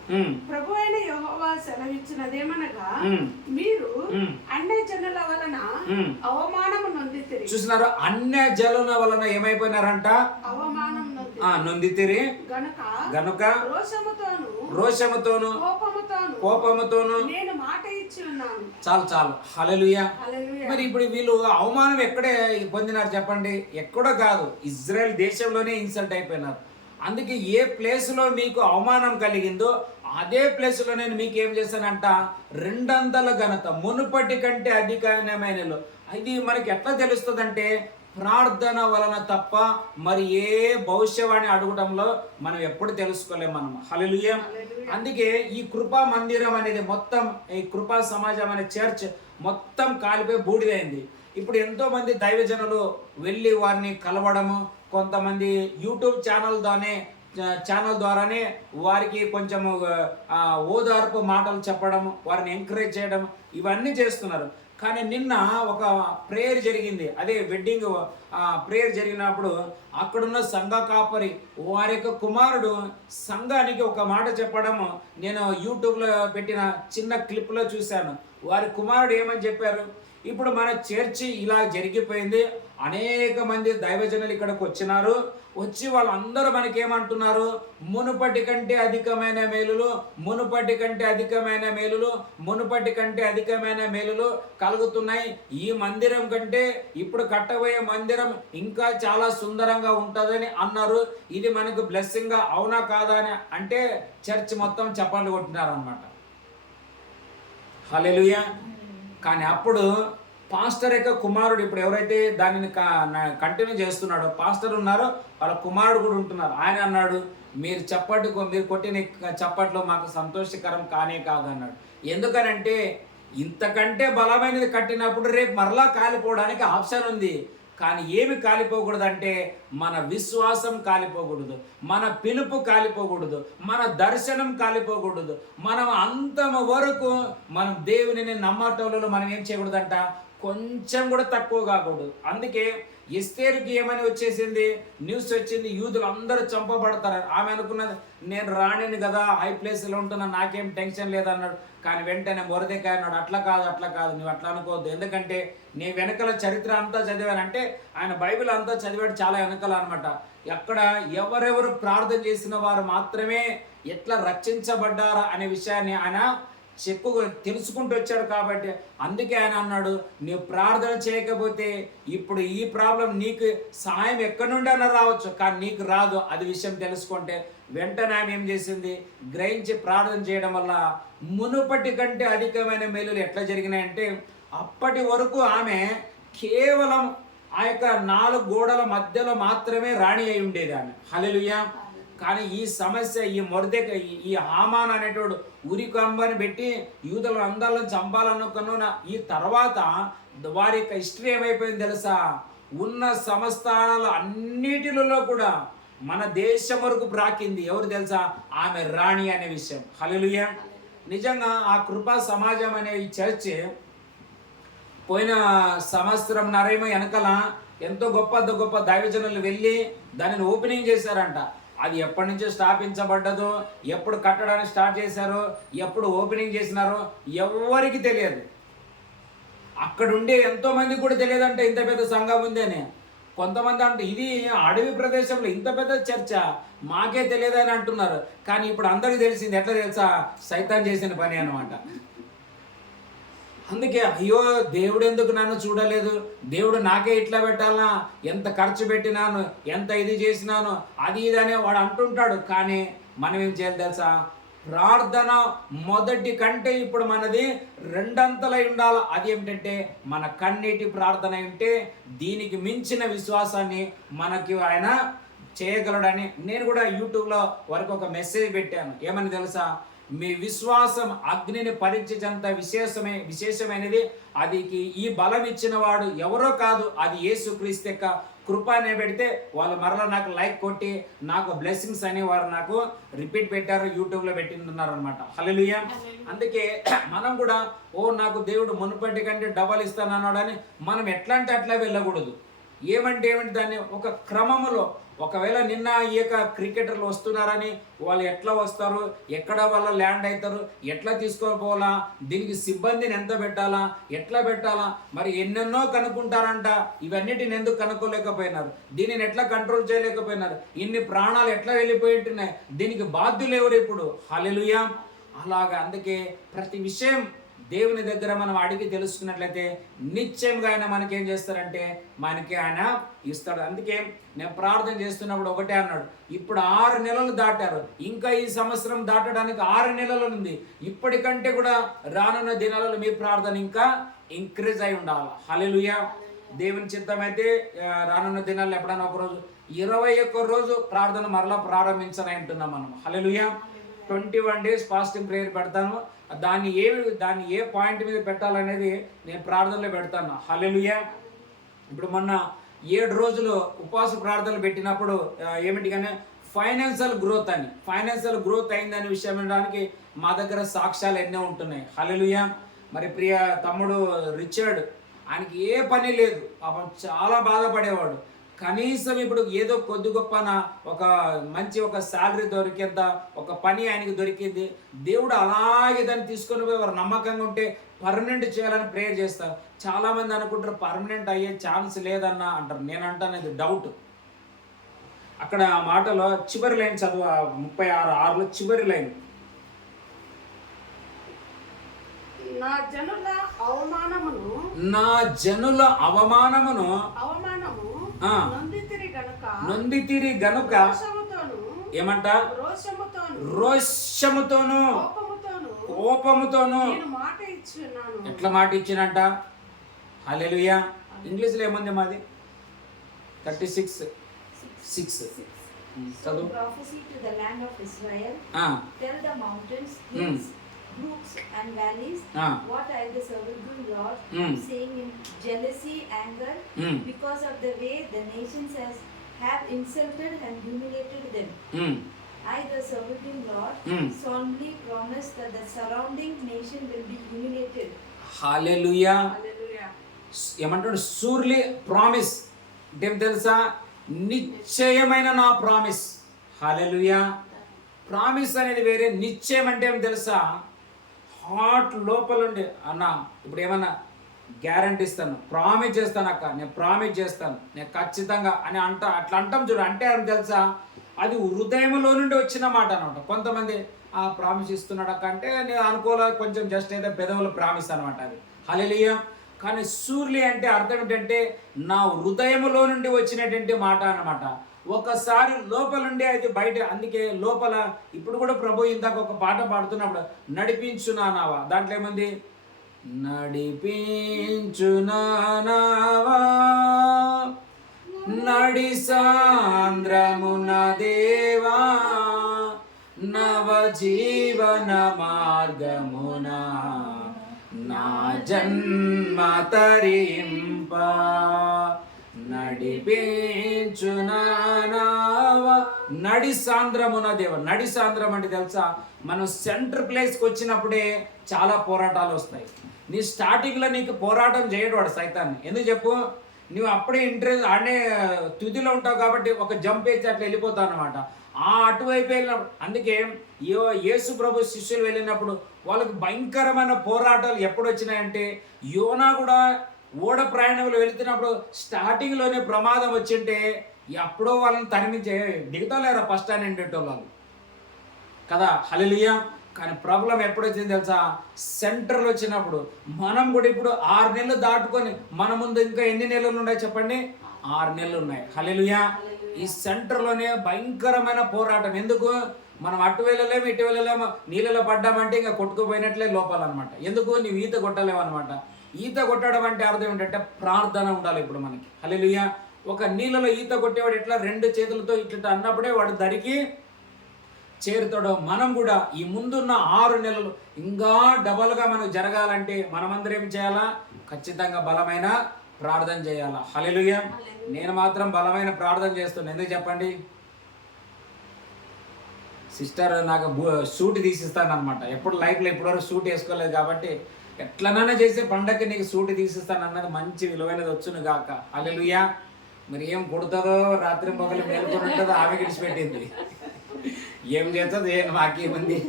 ప్రభు అయిన యెహోవా సెలవిచ్చినదేమనగా, మీరు అన్య జనుల వలన అవమానము నొందితిరి. చూసినారు, అన్య జనుల వలన ఏమైపోయినారంట, అవమానం నొందితిరి. గనుక రోషముతోను కోపముతోను నేను మాట ఇచ్చి ఉన్నాను. చాలు హల్లెలూయా. హల్లెలూయా. మరి ఇప్పుడు వీళ్ళు అవమానం ఎక్కడే పొందినారు చెప్పండి? ఎక్కడో కాదు, ఇజ్రాయెల్ దేశంలోనే ఇన్సల్ట్ అయిపోయినారు. అందుకే ఏ ప్లేస్లో మీకు అవమానం కలిగిందో అదే ప్లేస్లో నేను మీకు ఏం చేశానంట, 200 ఘనత, మునుపటి కంటే అధికమైనలు. ఇది మనకి ఎట్లా తెలుస్తుందంటే ప్రార్థన వలన తప్ప మరి ఏ భవిష్యవాణి అడగటంలో మనం ఎప్పుడు తెలుసుకోలేము మనం. హల్లెలూయా. అందుకే ఈ కృపా మందిరం అనేది మొత్తం, ఈ కృపా సమాజం అనే చర్చ్ మొత్తం కాలిపోయి బూడిదైంది. ఇప్పుడు ఎంతో మంది దైవజనులు వెళ్ళి వారిని కలవడము, కొంతమంది యూట్యూబ్ ఛానల్ ద్వారానే వారికి కొంచెం ఓదార్పు మాటలు చెప్పడం, వారిని ఎంకరేజ్ చేయడం, ఇవన్నీ చేస్తున్నారు. కానీ నిన్న ఒక ప్రేయర్ జరిగింది, అదే వెడ్డింగ్ ప్రేయర్ జరిగినప్పుడు అక్కడున్న సంఘ కాపరి వారి యొక్క కుమారుడు సంఘానికి ఒక మాట చెప్పడము నేను యూట్యూబ్లో పెట్టిన చిన్న క్లిప్లో చూశాను. వారి కుమారుడు ఏమని చెప్పారు, ఇప్పుడు మన చర్చి ఇలా జరిగిపోయింది, అనేక మంది దైవజనులు ఇక్కడికి వచ్చినారు, వచ్చి వాళ్ళందరూ మనకేమంటున్నారు, మునుపటి కంటే అధికమైన మేలులు, మునుపటి కంటే అధికమైన మేలులు, మునుపటి కంటే అధికమైన మేలులు కలుగుతున్నాయి. ఈ మందిరం కంటే ఇప్పుడు కట్టబోయే మందిరం ఇంకా చాలా సుందరంగా ఉంటుందని అన్నారు. ఇది మనకు బ్లెస్సింగ్ అవునా కాదా అని అంటే చర్చ్ మొత్తం చప్పట్లు కొట్టినారు అన్నమాట. హల్లెలూయా. కానీ అప్పుడు పాస్టర్ యొక్క కుమారుడు, ఇప్పుడు ఎవరైతే దానిని కంటిన్యూ చేస్తున్నాడో పాస్టర్ ఉన్నారో వాళ్ళ కుమారుడు కూడా ఉంటున్నారు. ఆయన అన్నాడు, మీరు కొట్టిన చప్పట్లు మాకు సంతోషకరం కానే కాదు అన్నాడు. ఎందుకనంటే ఇంతకంటే బలమైనది కట్టినప్పుడు రేపు మరలా కాలిపోవడానికి ఆప్షన్ ఉంది. కానీ ఏమి కాలిపోకూడదు అంటే మన విశ్వాసం కాలిపోకూడదు, మన పిలుపు కాలిపోకూడదు, మన దర్శనం కాలిపోకూడదు. మనం అంతం వరకు మనం దేవునిని నమ్మటంలో మనం ఏం చేయకూడదంట, కొంచెం కూడా తక్కువ కాకూడదు. అందుకే ఎస్తేరుకి ఏమని వచ్చేసింది, న్యూస్ వచ్చింది, యూదులు అందరూ చంపబడతారు. ఆమె అనుకున్నది, నేను రాణిని కదా, హై ప్లేస్లో ఉంటున్నా, నాకేం టెన్షన్ లేదన్నాడు. కానీ వెంటనే మొరదెకాయ అన్నాడు, అట్లా కాదు, నువ్వు అట్లా అనుకోవద్దు. ఎందుకంటే నీ వెనకల చరిత్ర అంతా చదివానంటే ఆయన బైబిల్ అంతా చదివాడు, చాలా వెనకల అనమాట. ఎక్కడ ఎవరెవరు ప్రార్థన చేసిన వారు మాత్రమే ఎట్లా రక్షించబడ్డారా అనే విషయాన్ని ఆయన చెప్పుగా తెలుసుకుంటూ వచ్చాడు. కాబట్టి అందుకే ఆయన అన్నాడు, నీవు ప్రార్థన చేయకపోతే ఇప్పుడు ఈ ప్రాబ్లం నీకు సహాయం ఎక్కడి నుండి అన్న రావచ్చు, కానీ నీకు రాదు. అది విషయం తెలుసుకుంటే వెంటనే ఆమె ఏం చేసింది, గ్రహించి ప్రార్థన చేయడం వల్ల మునుపటి కంటే అధికమైన మేలులు ఎట్లా జరిగినాయంటే, అప్పటి వరకు ఆమె కేవలం ఆ యొక్క 4 గోడల మధ్యలో మాత్రమే రాణి అయి ఉండేది ఆమె. హల్లెలూయా. కానీ ఈ సమస్య, ఈ మొర్దెకాయి, ఈ హామాన్ అనేటోడు ఉరికంబని పెట్టి యూదుల అందరిని చంపాలనుకున్న ఈ తర్వాత వారి యొక్క హిస్టరీ ఏమైపోయింది తెలుసా, ఉన్న సంస్థానాలు అన్నిటిలో కూడా మన దేశం వరకు ప్రాకింది. ఎవరు తెలుసా, ఆమె రాణి అనే విషయం. హల్లెలూయా. నిజంగా ఆ కృపా సమాజం అనే ఈ చర్చ్ పోయిన సంవత్సరం నరేమో వెనకల ఎంతో గొప్ప దైవజనులు వెళ్ళి దానిని ఓపెనింగ్ చేశారంట. అది ఎప్పటి నుంచో స్థాపించబడ్డదో, ఎప్పుడు కట్టడానికి స్టార్ట్ చేశారో, ఎప్పుడు ఓపెనింగ్ చేసినారో ఎవరికి తెలియదు. అక్కడుండే ఎంతోమంది కూడా తెలియదంటే ఇంత పెద్ద సంఘం ఉంది అని. కొంతమంది అంటే ఇది అడవి ప్రదేశంలో ఇంత పెద్ద చర్చ మాకే తెలియదని అంటున్నారు. కానీ ఇప్పుడు అందరికీ తెలిసింది. ఎట్లా తెలుసా, సైతాన్ చేసిన పని అన్నమాట. అందుకే అయ్యో దేవుడు ఎందుకు నన్ను చూడలేదు, దేవుడు నాకే ఇట్లా పెట్టాలనా, ఎంత ఖర్చు పెట్టినాను, ఎంత ఇది చేసినాను, అది ఇది అనే వాడు అంటుంటాడు. కానీ మనం ఏం చేయాలి తెలుసా, ప్రార్థన మొదటి కంటే ఇప్పుడు మనది 2 అంతలై ఉండాలి. అది ఏమిటంటే మన కన్నీటి ప్రార్థన ఉంటే దీనికి మించిన విశ్వాసాన్ని మనకి ఆయన చేయగలడని. నేను కూడా యూట్యూబ్లో వరకు ఒక మెసేజ్ పెట్టాను. ఏమని తెలుసా, మీ విశ్వాసం అగ్నిని పరీక్షించేంత విశేషమైనది. అది ఈ బలం ఇచ్చిన వాడు ఎవరో కాదు, అది యేసుక్రీస్తు యొక్క కృప అనే పెడితే వాళ్ళు మరలా నాకు లైక్ కొట్టి నాకు బ్లెస్సింగ్స్ అని వారు నాకు రిపీట్ పెట్టారు, యూట్యూబ్లో పెట్టిస్తున్నారు అనమాట. హల్లెలూయా. అందుకే మనం కూడా నాకు దేవుడు మునుపటి కంటే డబల్ ఇస్తానన్నాడని మనం ఎట్లా అంటే అట్లా వెళ్ళకూడదు. ఏమంటే ఏమిటి దాన్ని ఒక క్రమములో, ఒకవేళ నిన్న ఈ యొక్క క్రికెటర్లు వస్తున్నారని వాళ్ళు ఎట్లా వస్తారు, ఎక్కడ వాళ్ళ ల్యాండ్ అవుతారు, ఎట్లా తీసుకొని పోవాలా, దీనికి సిబ్బందిని ఎంత పెట్టాలా, ఎట్లా పెట్టాలా, మరి ఎన్నెన్నో కనుక్కుంటారంట. ఇవన్నిటిని ఎందుకు కనుక్కోలేకపోయినారు, దీనిని ఎట్లా కంట్రోల్ చేయలేకపోయినారు, ఇన్ని ప్రాణాలు ఎట్లా వెళ్ళిపోయి ఉంటున్నాయి, దీనికి బాధ్యులు ఎవరు ఇప్పుడు? హల్లెలూయా. అలాగా అందుకే ప్రతి విషయం దేవుని దగ్గర మనం అడిగి తెలుసుకున్నట్లయితే నిశ్చయంగా ఆయన మనకేం చేస్తారంటే మనకి ఆయన ఇస్తాడు. అందుకే నేను ప్రార్థన చేస్తున్నప్పుడు ఒకటే అన్నాడు, ఇప్పుడు 6 నెలలు దాటారు, ఇంకా ఈ సంవత్సరం దాటడానికి 6 నెలలు ఉంది. ఇప్పటికంటే కూడా రానున్న దినాలలో మీ ప్రార్థన ఇంకా ఇంక్రీజ్ అయి ఉండాలి. హల్లెలూయా. దేవుని చిత్తమైతే రానున్న దినాల్లో ఎప్పుడైనా ఒకరోజు 21 రోజు ప్రార్థన మరలా ప్రారంభించని అంటున్నాం మనం. హల్లెలూయా. 21 days ఫాస్టింగ్ ప్రేయర్ పెడతాను. దాన్ని ఏ పాయింట్ మీద పెట్టాలనేది నేను ప్రార్థనలో పెడతాను. హల్లెలూయా. ఇప్పుడు మొన్న 7 రోజులు ఉపవాస ప్రార్థనలు పెట్టినప్పుడు ఏమిటి కానీ ఫైనాన్షియల్ గ్రోత్ అయిందనే విషయం వినడానికి మా దగ్గర సాక్ష్యాలు ఎన్నో ఉంటున్నాయి. హల్లెలూయా. మరి ప్రియ తమ్ముడు రిచర్డ్, ఆయనకి ఏ పని లేదు, పాపం చాలా బాధపడేవాడు. కనీసం ఇప్పుడు ఏదో కొద్ది గొప్పన ఒక మంచి ఒక శాలరీ దొరికేంత ఒక పని ఆయనకి దొరికింది. దేవుడు అలాగే దాన్ని తీసుకొని పోయి వారు నమ్మకంగా ఉంటే పర్మనెంట్ చేయాలని ప్రేయర్ చేస్తారు. చాలామంది అనుకుంటారు పర్మనెంట్ అయ్యే ఛాన్స్ లేదన్నా అంటారు. నేను అంటాను ఇది డౌట్. అక్కడ ఆ మాటలో చివరి లైన్ చదువు, 36:6లో చివరి లైన్, నా జనుల అవమానమును నొందితిరి గనుక ఏమంట? రోషముతోను కోపముతోను. ఎట్లా మాట ఇచ్చినంట? హల్లెలూయా. ఇంగ్లీష్లో ఏముంది మాది? 36:6 చదువు. Prophecy to the land of Israel. Tell the mountains, hills, brooks and valleys, what I the sovereign Lord saying in jealousy, anger, because of the way the nations have insulted and humiliated them. I the sovereign Lord solemnly promise that the surrounding nation will be humiliated. హల్లెలూయా. ఏమంటాడు? సూర్లీ ప్రామిస్ అంటే తెలుసా? నిశ్చయమైన నా ప్రామిస్. హల్లెలూయా. ప్రామిస్ అనేది వేరే, నిశ్చయం అంటే ఏం తెలుసా? హార్ట్ లోపల ఉండి అన్న ఇప్పుడు ఏమన్నా గ్యారంటీ ఇస్తాను, ప్రామిస్ చేస్తాను అక్క, నేను ప్రామిస్ చేస్తాను, నేను ఖచ్చితంగా అని అట్లా అంటాం చూడు. అంటే ఏం తెలుసా? అది హృదయంలో నుండి వచ్చిన మాట అనమాట. కొంతమంది ఆ ప్రామిస్ ఇస్తున్నాడు అక్క అంటే నేను అనుకోలే, కొంచెం జస్ట్ ఏదో పెదవులు ప్రామిస్ అనమాట అది. హల్లెలూయా. కానీ సూర్లీ అంటే అర్థం ఏంటంటే నా హృదయంలో నుండి వచ్చినటువంటి మాట అన్నమాట. ఒకసారి లోపల నుండి అది బయట. అందుకే లోపల ఇప్పుడు కూడా ప్రభు ఇందాక ఒక పాట పాడుతున్నప్పుడు నడిపించునావా, దాంట్లో ఏముంది? నడిపించునావా నడి సాంద్రమున దేవా నవ జీవన మార్గమున నా జన్మ తరింప నడిపించునావా. నడి సాంద్రమున దేవ. నడి సాంద్రం అంటే తెలుసా? మనం సెంటర్ ప్లేస్కి వచ్చినప్పుడే చాలా పోరాటాలు వస్తాయి. నీ స్టార్టింగ్లో నీకు పోరాటం చేయడు వాడు సైతాన్ని. ఎందుకు చెప్పు? నువ్వు అప్పుడే ఇంట్రెస్ట్ ఆడే తుదిలో ఉంటావు కాబట్టి ఒక జంప్ వేసి అట్లా వెళ్ళిపోతావు అనమాట. అటువైపు వెళ్ళినప్పుడు అందుకే యేసు ప్రభు శిష్యులు వెళ్ళినప్పుడు వాళ్ళకి భయంకరమైన పోరాటాలు ఎప్పుడు వచ్చినాయంటే, యోనా కూడా ఓడ ప్రయాణంలో వెళుతున్నప్పుడు స్టార్టింగ్లోనే ప్రమాదం వచ్చింటే ఎప్పుడో వాళ్ళని తరిమించే దిగుతలేరా ఫస్ట్ అని ఎండేటోళ్ళు కదా. హల్లెలూయా. కానీ ప్రాబ్లం ఎప్పుడు వచ్చింది తెలుసా? సెంటర్లో వచ్చినప్పుడు. మనం కూడా ఇప్పుడు 6 నెలలు దాటుకొని మన ముందు ఇంకా ఎన్ని నెలలు ఉన్నాయి చెప్పండి? 6 నెలలు ఉన్నాయి. హల్లెలూయా. ఈ సెంటర్లోనే భయంకరమైన పోరాటం. ఎందుకు? మనం అటు వెళ్ళలేము ఇటు వెళ్ళలేము, నీళ్ళలో పడ్డామంటే ఇంకా కొట్టుకుపోయినట్లే లోపాలన్నమాట. ఎందుకు? నీవు ఈత కొట్టలేము అనమాట. ఈత కొట్టడం అంటే అర్థం ఏంటంటే ప్రార్థన ఉండాలి ఇప్పుడు మనకి. హల్లెలూయా. ఒక నీళ్ళలో ఈత కొట్టేవాడు ఎట్లా 2 చేతులతో ఇట్లా అన్నప్పుడే వాడు దరికి చేరుతాడో, మనం కూడా ఈ ముందున్న 6 నెలలు ఇంకా డబల్గా మనకు జరగాలంటే మనమందరం ఏం చేయాలా? ఖచ్చితంగా బలమైన ప్రార్థన చేయాలా. హల్లెలూయా. నేను మాత్రం బలమైన ప్రార్థన చేస్తున్నాను. ఎందుకు చెప్పండి? సిస్టర్ నాకు సూట్ తీసిస్తాను అనమాట. ఎప్పుడు లైఫ్లో ఇప్పటివరకు సూట్ వేసుకోలేదు కాబట్టి ఎట్లనైనా చేసే పండగకి నీకు సూట్ తీసిస్తాను అన్నది మంచి విలువైనది వచ్చును గాక. హల్లెలూయా. మరి ఏం కొడుతుందో రాత్రి పగలు మేల్కొని ఉంటుందో ఆమె విడిచిపెట్టింది. ఏం చేస్తుంది మాకేముంది.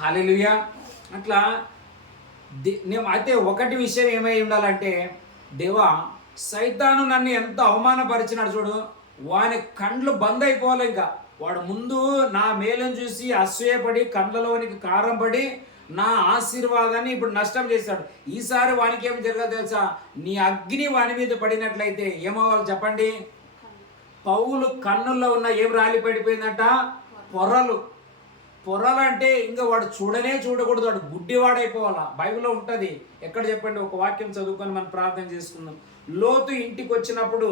హల్లెలూయా. అట్లా నేను అయితే ఒకటి విషయం ఏమై ఉండాలంటే, దేవా సైతాను నన్ను ఎంత అవమానపరిచినాడు చూడు, వాని కండ్లు బంద్ అయిపోవాలి. ఇంకా వాడు ముందు నా మేలును చూసి అసూయపడి కండ్లలోనికి కారం పడి నా ఆశీర్వాదాన్ని ఇప్పుడు నష్టం చేశాడు. ఈసారి వానికి ఏం జరగదు తెలుసా, నీ అగ్ని వాని మీద పడినట్లయితే ఏమవ్వాలి చెప్పండి. పౌలు కన్నుల్లో ఉన్న ఏం రాలి పడిపోయిందట, పొరలు. పొరలు అంటే ఇంకా వాడు చూడకూడదు, వాడు గుడ్డివాడైపోవాలా. బైబిల్లో ఉంటుంది. ఎక్కడ చెప్పండి, ఒక వాక్యం చదువుకొని మనం ప్రార్థన చేసుకుందాం. లోతు ఇంటికి వచ్చినప్పుడు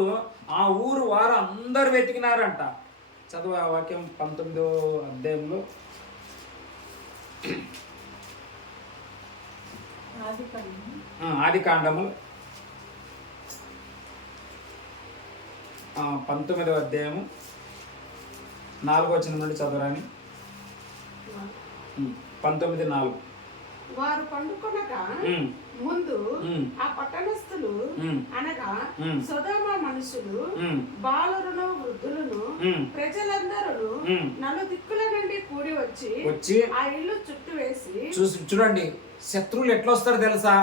ఆ ఊరు వారు అందరు వెతికినారంట. చదువు ఆ వాక్యం 19వ అధ్యాయంలో. ఆది కాండము 19వ అధ్యాయము 4వ వచనం నుండి చదవరాని. 19:4. వారు పండుకొనక ముందు ఆ పట్టణస్థులు అనగా సొదొమ మనుషులు, బాలురును వృద్ధులను, ప్రజలందరూ నలుదిక్కుల నుండి కూడి వచ్చి ఆ ఇల్లు చుట్టూ వేసి. చూడండి, శత్రువులు ఎట్లా వస్తారో తెలుసా,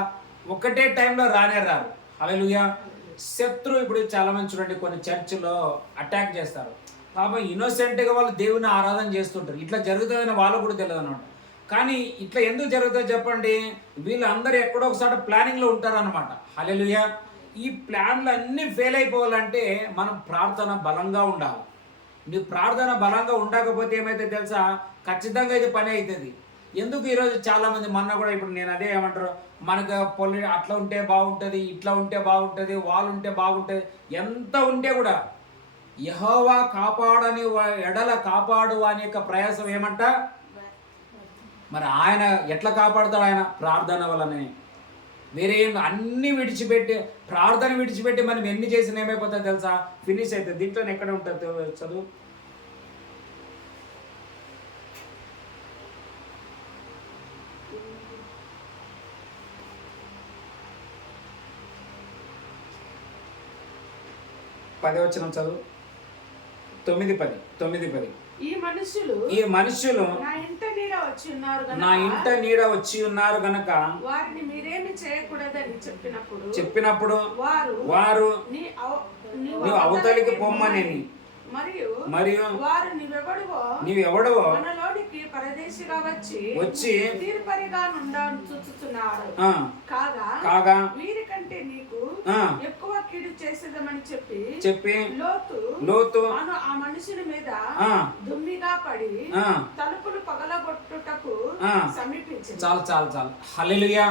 ఒకటే టైంలో రారు. హల్లెలూయా. శత్రువు ఇప్పుడు చాలా మంది చూడండి, కొన్ని చర్చిలో అటాక్ చేస్తారు. పాపం ఇన్నోసెంట్గా వాళ్ళు దేవుని ఆరాధన చేస్తుంటారు. ఇట్లా జరుగుతుందని వాళ్ళు కూడా తెలియదు అనమాట. కానీ ఇట్లా ఎందుకు జరుగుతుందో చెప్పండి, వీళ్ళందరూ ఎక్కడో ఒకసారి ప్లానింగ్లో ఉంటారనమాట. హల్లెలూయా. ఈ ప్లాన్లు అన్నీ ఫెయిల్ అయిపోవాలంటే మనం ప్రార్థన బలంగా ఉండాలి. నీ ప్రార్థన బలంగా ఉండకపోతే ఏమైతే తెలుసా, ఖచ్చితంగా ఇది పని అవుతుంది. ఎందుకు ఈరోజు చాలామంది మొన్న కూడా ఇప్పుడు నేను అదే ఏమంటారు, మనకు అట్లా ఉంటే బాగుంటుంది, ఇట్లా ఉంటే బాగుంటుంది, వాళ్ళు ఉంటే బాగుంటుంది, ఎంత ఉంటే కూడా యెహోవా కాపాడని ఎడల కాపాడు అనే యొక్క ప్రయాసం ఏమంట. మరి ఆయన ఎట్లా కాపాడుతాడు, ఆయన ప్రార్థన వల్లనే. వేరే అన్ని విడిచిపెట్టి ప్రార్థన విడిచిపెట్టి మనం ఎన్ని చేసినా ఏమైపోతుంది తెలుసా, ఫినిష్ అవుతుంది. దీంట్లోనే ఎక్కడ ఉంటుంది చదువు. పదవచనం చదువు. 9:10. ఈ మనుషులు నా ఇంట నీడ వచ్చి ఉన్నారు గనక వారిని మీరేమి చేయకూడదని చెప్పినప్పుడు వారు నీవు అవతలికి పొమ్మనేని మరియు వారు నీవెవడవో మనలోనికి పరదేశిగా వచ్చి తీర్పరిగా చూచుతున్నారు. కాగా వీరికంటే నీకు ఎక్కువ కీడు చేసేదమని చెప్పి లోతు ఆ మనుషుల మీద దుమ్మిగా పడి తలుపులు పగలగొట్టుటకు సమీపించింది. చాలు. హల్లెలూయా.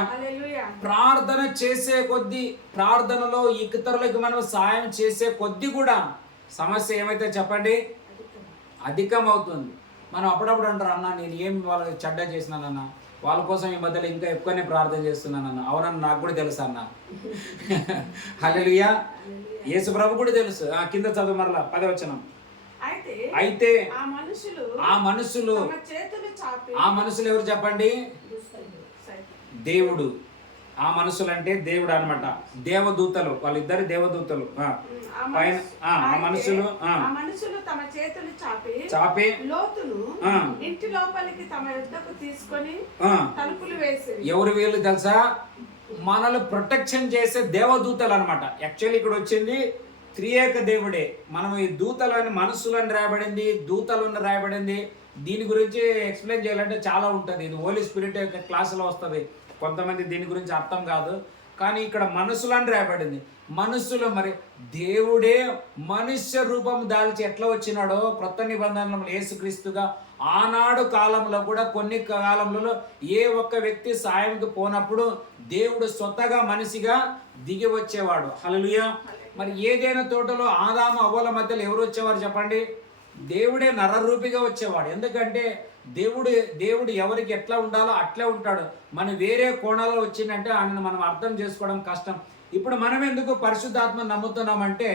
ప్రార్థన చేసే కొద్దీ, ప్రార్థనలో ఇతరులకు మనం సాయం చేసే కొద్దీ కూడా సమస్య ఏమైతే చెప్పండి, అధికమవుతుంది. మనం అప్పుడప్పుడు అంటారు, అన్న నేను ఏం వాళ్ళకి చెడ్డ చేసినానన్న, వాళ్ళ కోసం ఈ మధ్యలో ఇంకా ఎక్కువనే ప్రార్థన చేస్తున్నానన్న. అవునన్న, నాకు కూడా తెలుసు అన్న. హల్లెలూయా. యేసు ప్రభు కూడా తెలుసు. కింద చదువు మరలా 10వ అయితే ఆ మనుషులు ఎవరు చెప్పండి, దేవుడు. ఆ మనుషులు అంటే దేవుడు అనమాట, దేవదూతలు. వాళ్ళిద్దరు దేవదూతలు. పైన ఆ మనుషులు తమ చేతులు చాపి లోతును ఇంటి లోపలికి తమ యుద్ధకు తీసుకొని తలుపులు వేసి. ఎవరు వీళ్ళు తెలుసా, మనల్ని ప్రొటెక్షన్ చేసే దేవదూతలు అనమాట. యాక్చువల్లీ ఇక్కడ వచ్చింది త్రియేక దేవుడే. మనం ఈ దూతలని మనుషులని రాయబడింది, దూతలను రాయబడింది. దీని గురించి ఎక్స్ప్లెయిన్ చేయాలంటే చాలా ఉంటుంది. ఇది హోలీ స్పిరిట్ యొక్క క్లాసులో వస్తుంది. కొంతమంది దీని గురించి అర్థం కాదు, కానీ ఇక్కడ మనుషులని రాయబడింది. మనుషులు మరి దేవుడే మనుష్య రూపం దాల్చి ఎట్లా వచ్చినాడో క్రొత్త నిబంధనలో యేసుక్రీస్తుగా ఆనాడు కాలంలో కూడా కొన్ని కాలంలో ఏ ఒక్క వ్యక్తి సాయంకి పోనప్పుడు దేవుడు స్వతగా మనిషిగా దిగి వచ్చేవాడు. హల్లెలూయా. మరి ఏదైనా తోటలో ఆదాము అవ్వల మధ్యలో ఎవరు వచ్చేవారు చెప్పండి, దేవుడే నరరూపిగా వచ్చేవాడు. ఎందుకంటే దేవుడు ఎవరికి ఎట్లా ఉండాలో అట్లే ఉంటాడు. మనం వేరే కోణాల్లో వచ్చిందంటే ఆయనను మనం అర్థం చేసుకోవడం కష్టం. ఇప్పుడు మనం ఎందుకు పరిశుద్ధాత్మ నమ్ముతున్నామంటే,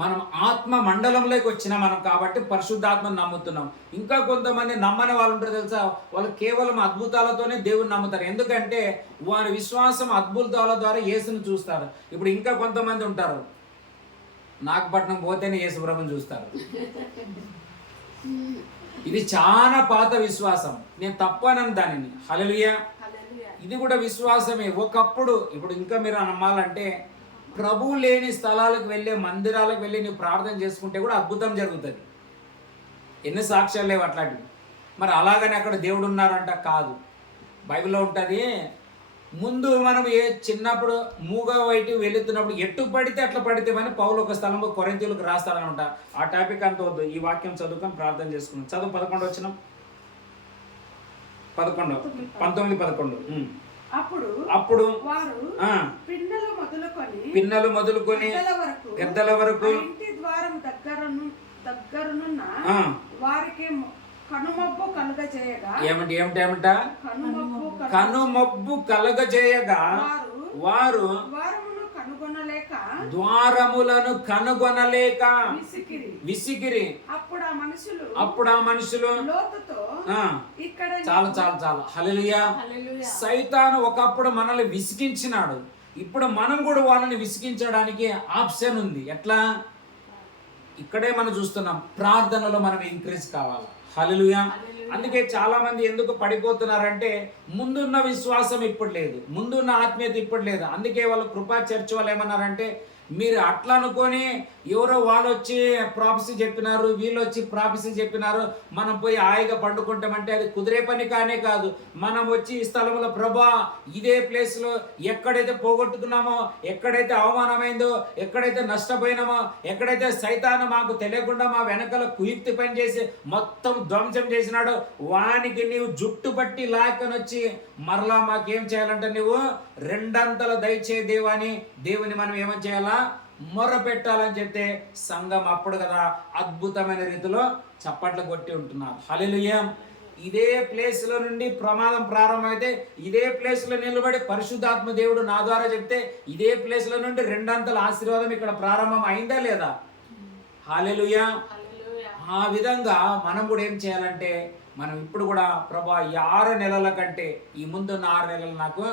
మనం ఆత్మ మండలంలోకి వచ్చినాం మనం, కాబట్టి పరిశుద్ధాత్మను నమ్ముతున్నాం. ఇంకా కొంతమంది నమ్మని వాళ్ళు ఉంటారు తెలుసా, వాళ్ళు కేవలం అద్భుతాలతోనే దేవుని నమ్ముతారు. ఎందుకంటే వారి విశ్వాసం అద్భుతాల ద్వారా యేసును చూస్తారు. ఇప్పుడు ఇంకా కొంతమంది ఉంటారు, నాగపట్నం పోతేనే యేసుప్రభుని చూస్తారు. ఇది చాలా పాత విశ్వాసం, నేను తప్పనను దానిని. హల్లెలూయా. ఇది కూడా విశ్వాసమే. ఒకప్పుడు, ఇప్పుడు ఇంకా మీరు నమ్మాలంటే ప్రభువు లేని స్థలాలకు వెళ్ళే, మందిరాలకు వెళ్ళి నువ్వు ప్రార్థన చేసుకుంటే కూడా అద్భుతం జరుగుతుంది. ఎన్ని సాక్ష్యాలు లేవు అట్లాంటివి. మరి అలాగని అక్కడ దేవుడు ఉన్నారంట కాదు. బైబిల్లో ఉంటుంది, ముందు మనం చిన్నప్పుడు మూగ వైపు వెళుతున్నప్పుడు ఎట్టు పడితే అట్లా పడితేమని పౌలు ఒక స్థలంలో కొరింథీయులకు రాస్తాడనమాట. ఆ టాపిక్ అంత వద్దు, ఈ వాక్యం చదువుకొని ప్రార్థన చేసుకున్నాం. చదువు 11 వచనం. 19, 11. అప్పుడు వారు పిన్నలు మొదలుకొని పెద్దల వరకు ఇంటి ద్వారం దగ్గరనున్న వారికి కనుమబ్బు కలుగజేయగా, ఏమిట కనుమబ్బు కలుగజేయగా వారు ద్వారములను కనుగొనలేక విసిగిరి. అప్పుడు ఆ మనుషులు చాలా హల్లెలూయా. సైతాను ఒకప్పుడు మనల్ని విసిగించినాడు, ఇప్పుడు మనం కూడా వాళ్ళని విసిగించడానికి ఆప్షన్ ఉంది. ఎట్లా? ఇక్కడే మనం చూస్తున్నాం, ప్రార్థనలో మనం ఇంక్రీజ్ కావాలి. హల్లెలూయా. అందుకే చాలా మంది ఎందుకు పడిపోతున్నారంటే ముందున్న విశ్వాసం ఇప్పుడు లేదు, ముందున్న ఆత్మీయత ఇప్పుడు లేదు. అందుకే వాళ్ళు కృపా చర్చ్ వాళ్ళు ఏమన్నారంటే, మీరు అట్లా అనుకొని ఎవరో వాళ్ళు వచ్చి ప్రాఫెసీ చెప్పినారు, వీళ్ళు వచ్చి ప్రాఫెసీ చెప్పినారు, మనం పోయి హాయిగా పండుకుంటామంటే అది కుదిరే పని కానే కాదు. మనం వచ్చి ఈ స్థలంలో ప్రభా ఇదే ప్లేస్లో ఎక్కడైతే పోగొట్టుకున్నామో, ఎక్కడైతే అవమానమైందో, ఎక్కడైతే నష్టపోయినామో, ఎక్కడైతే సైతాను మాకు తెలియకుండా మా వెనకాల కుయుక్తి పని చేసి మొత్తం ధ్వంసం చేసినాడు, వానికి నీవు జుట్టు పట్టి లాక్కని వచ్చి మరలా మాకేం చేయాలంటే నువ్వు రెండంతల దయచే దేవాని దేవుని మనం ఏమని చేయాలా? మొర్ర పెట్టాలని చెప్తే సంఘం అప్పుడు కదా అద్భుతమైన రీతిలో చప్పట్లు కొట్టి ఉంటున్నారు. హల్లెలూయా. ఇదే ప్లేస్లో నుండి ప్రమాదం ప్రారంభమైతే ఇదే ప్లేస్లో నిలబడి పరిశుద్ధాత్మ దేవుడు నా ద్వారా చెప్తే ఇదే ప్లేస్లో నుండి రెండంతల ఆశీర్వాదం ఇక్కడ ప్రారంభం అయిందా లేదా? హల్లెలూయా. ఆ విధంగా మనం కూడా ఏం చేయాలంటే, మనం ఇప్పుడు కూడా ప్రభా ఈ 6 నెలల కంటే ఈ ముందున్న 6 నెలలు నాకు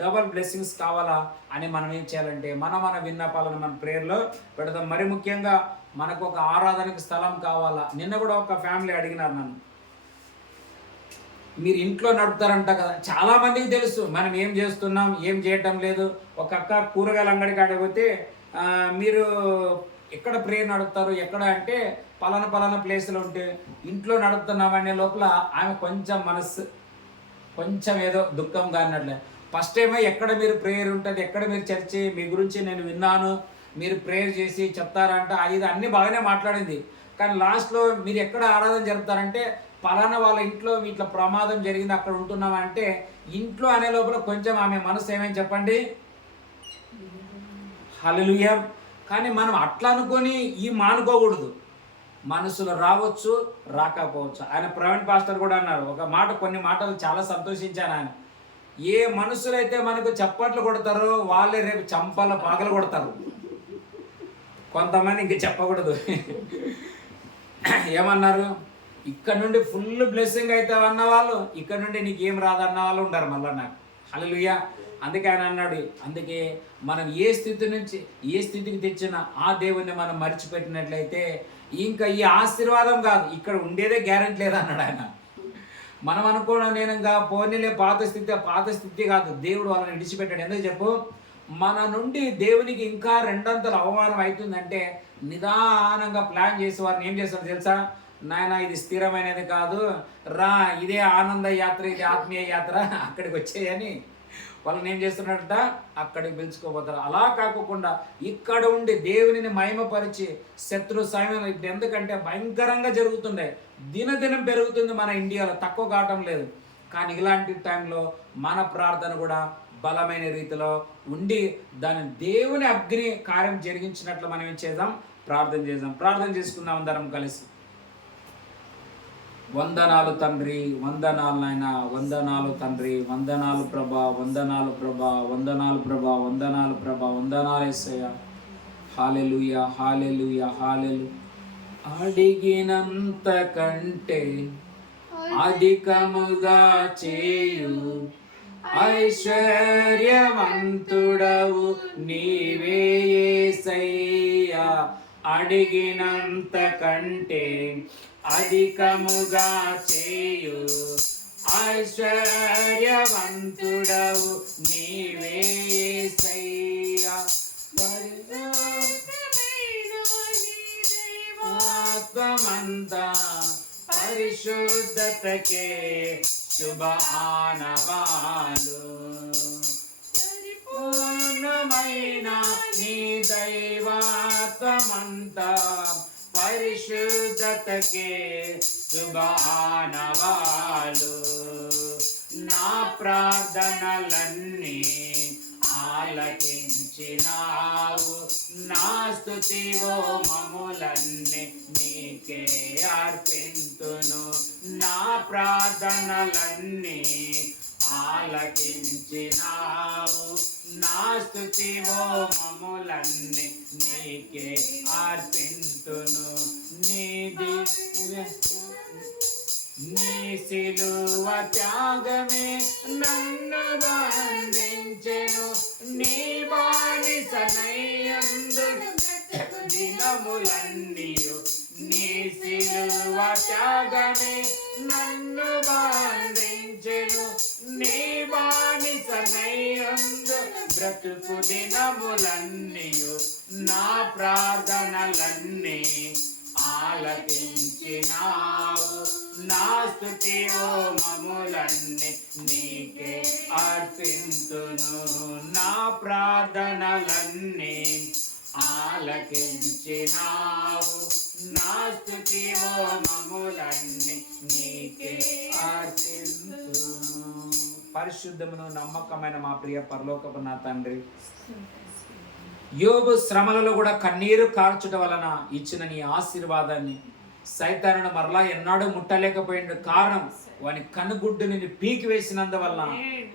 డబల్ బ్లెస్సింగ్స్ కావాలా అని మనం ఏం చేయాలంటే మన విన్నపాలను మన ప్రేయర్లో పెడదాం. మరి ముఖ్యంగా మనకు ఒక ఆరాధనకి స్థలం కావాలా. నిన్న కూడా ఒక ఫ్యామిలీ అడిగినారు నన్ను, మీరు ఇంట్లో నడుపుతారంట కదా. చాలా మందికి తెలుసు మనం ఏం చేస్తున్నాం, ఏం చేయటం లేదు. ఒక అక్క కూరగాయల అంగడికి అడిగితే మీరు ఎక్కడ ప్రేయర్ నడుపుతారు, ఎక్కడ అంటే పలానా ప్లేస్లో ఉంటే ఇంట్లో నడుపుతున్నామనే లోపల ఆమె కొంచెం మనస్సు కొంచెం ఏదో దుఃఖంగా అన్నట్లే. ఫస్ట్ ఏమో ఎక్కడ మీరు ప్రేయర్ ఉంటుంది, ఎక్కడ మీరు చర్చి, మీ గురించి నేను విన్నాను, మీరు ప్రేయర్ చేసి చెప్తారంట, ఇది అన్నీ బాగానే మాట్లాడింది. కానీ లాస్ట్లో మీరు ఎక్కడ ఆరాధన జరుపుతారంటే పలానా వాళ్ళ ఇంట్లో ఇట్లా ప్రమాదం జరిగింది అక్కడ ఉంటున్నామంటే ఇంట్లో అనే లోపల కొంచెం ఆమె మనసు ఏమేమి చెప్పండి? హల్లెలూయా. కానీ మనం అట్లా అనుకొని మానుకోకూడదు. మనసులో రావచ్చు, రాకపోవచ్చు. ఆయన ప్రవీణ్ పాస్టర్ కూడా అన్నారు ఒక మాట, కొన్ని మాటలు చాలా సంతోషించాను ఆయన. ఏ మనుషులైతే మనకు చప్పట్లు కొడతారో వాళ్ళే రేపు చంపల పాగలు కొడతారు. కొంతమంది ఇంక చెప్పకూడదు. ఏమన్నారు? ఇక్కడ నుండి ఫుల్ బ్లెస్సింగ్ అవుతావు అన్న వాళ్ళు, ఇక్కడ నుండి నీకేం రాదన్న వాళ్ళు ఉంటారు మళ్ళీ నాకు. హల్లెలూయా. అందుకే ఆయన అన్నాడు, అందుకే మనం ఏ స్థితి నుంచి ఏ స్థితికి తెచ్చినా ఆ దేవుణ్ణి మనం మర్చిపెట్టినట్లయితే ఇంకా ఈ ఆశీర్వాదం కాదు, ఇక్కడ ఉండేదే గ్యారెంటీ లేదన్నాడు ఆయన. మనం అనుకోవడం నేను ఇంకా పోనీలే పాత స్థితి కాదు, దేవుడు వాళ్ళని విడిచిపెట్టాడు. ఎందుకు చెప్పు? మన నుండి దేవునికి ఇంకా రెండంతల అవమానం అవుతుందంటే నిదానంగా ప్లాన్ చేసి వారిని ఏం చేస్తారు తెలుసా? నాయన ఇది స్థిరమైనది కాదు రా, ఇదే ఆనంద యాత్ర, ఇది ఆత్మీయ యాత్ర, అక్కడికి వచ్చేయని వాళ్ళని ఏం చేస్తున్నాడంట అక్కడికి పిలుచుకోబోతారు. అలా కాకుండా ఇక్కడ ఉండి దేవునిని మహిమపరిచి శత్రు సాయం. ఇప్పుడు ఎందుకంటే భయంకరంగా జరుగుతుండే, దినదినం పెరుగుతుంది మన ఇండియాలో, తక్కువ కావటం లేదు. కానీ ఇలాంటి టైంలో మన ప్రార్థన కూడా బలమైన రీతిలో ఉండి దాని దేవుని అగ్ని కార్యం జరిగించినట్లు మనం ఏం చేద్దాం? ప్రార్థన చేసుకుందాం అందరం కలిసి. వందనాలు తండ్రి, వందనాలు నాయన, వందనాలు తండ్రి, వందనాలు ప్రభా, వందనాలు ప్రభా, వందనాలు ప్రభా, వందనాలు ప్రభా, వందనాలు యేసయ్యా. హల్లెలూయా, హల్లెలూయా, హల్లెలూయా. అడిగినంత కంటే అధికముగా చేయు ఐశ్వర్యవంతుడవు నీవే యేసయ్యా. అడిగినంత కంటే అధికముగా చేయు ఐశ్వర్యవంతుడవు నీవే యేసయ్యా. ఆత్మంతా పరిశుద్ధతకే శుభ ఆనవాలు. పూర్ణమైన నీ దైవాత్మంతా పరిశుద్ధతకే శుభ ఆనవాలు. నా ప్రార్థనలన్నీ ఆలకించినావు, నా స్తుతివో మములన్నీ నీకే అర్పింతును. నా ప్రార్థనలన్నీ ఆలకించినావు, నా స్తుతివో మములన్నీ నీకే అర్పింతును. నీ సిలువ త్యాగమే నన్ను బంధించెను, నీ బానిసనయ్యందు దినములన్నీయు. నీ సిలువ త్యాగమే నన్ను బంధించెను, నీ బానిసనయ్యందు బ్రతుకు దినములన్నీయు. నా ప్రార్థనలన్నీ ఆలకించినావు, నా స్తుతియో మములన్నీ నీకే అర్పింతును. నా ప్రార్థనలన్నీ ఆలకించినావు, నా స్తుతియో మములన్నీ నీకే అర్పింతును. పరిశుద్ధమును నమ్మకమైన మా ప్రియ పరలోకపు నా తండ్రి, యోబు శ్రమలలో కూడా కన్నీరు కార్చుట వలన ఇచ్చిన నీ ఆశీర్వాదాన్ని సైతానుడు మరలా ఎన్నాడూ ముట్టలేకపోయిండు. కారణం వాని కనుగుడ్డుని పీకి వేసినందువల్ల,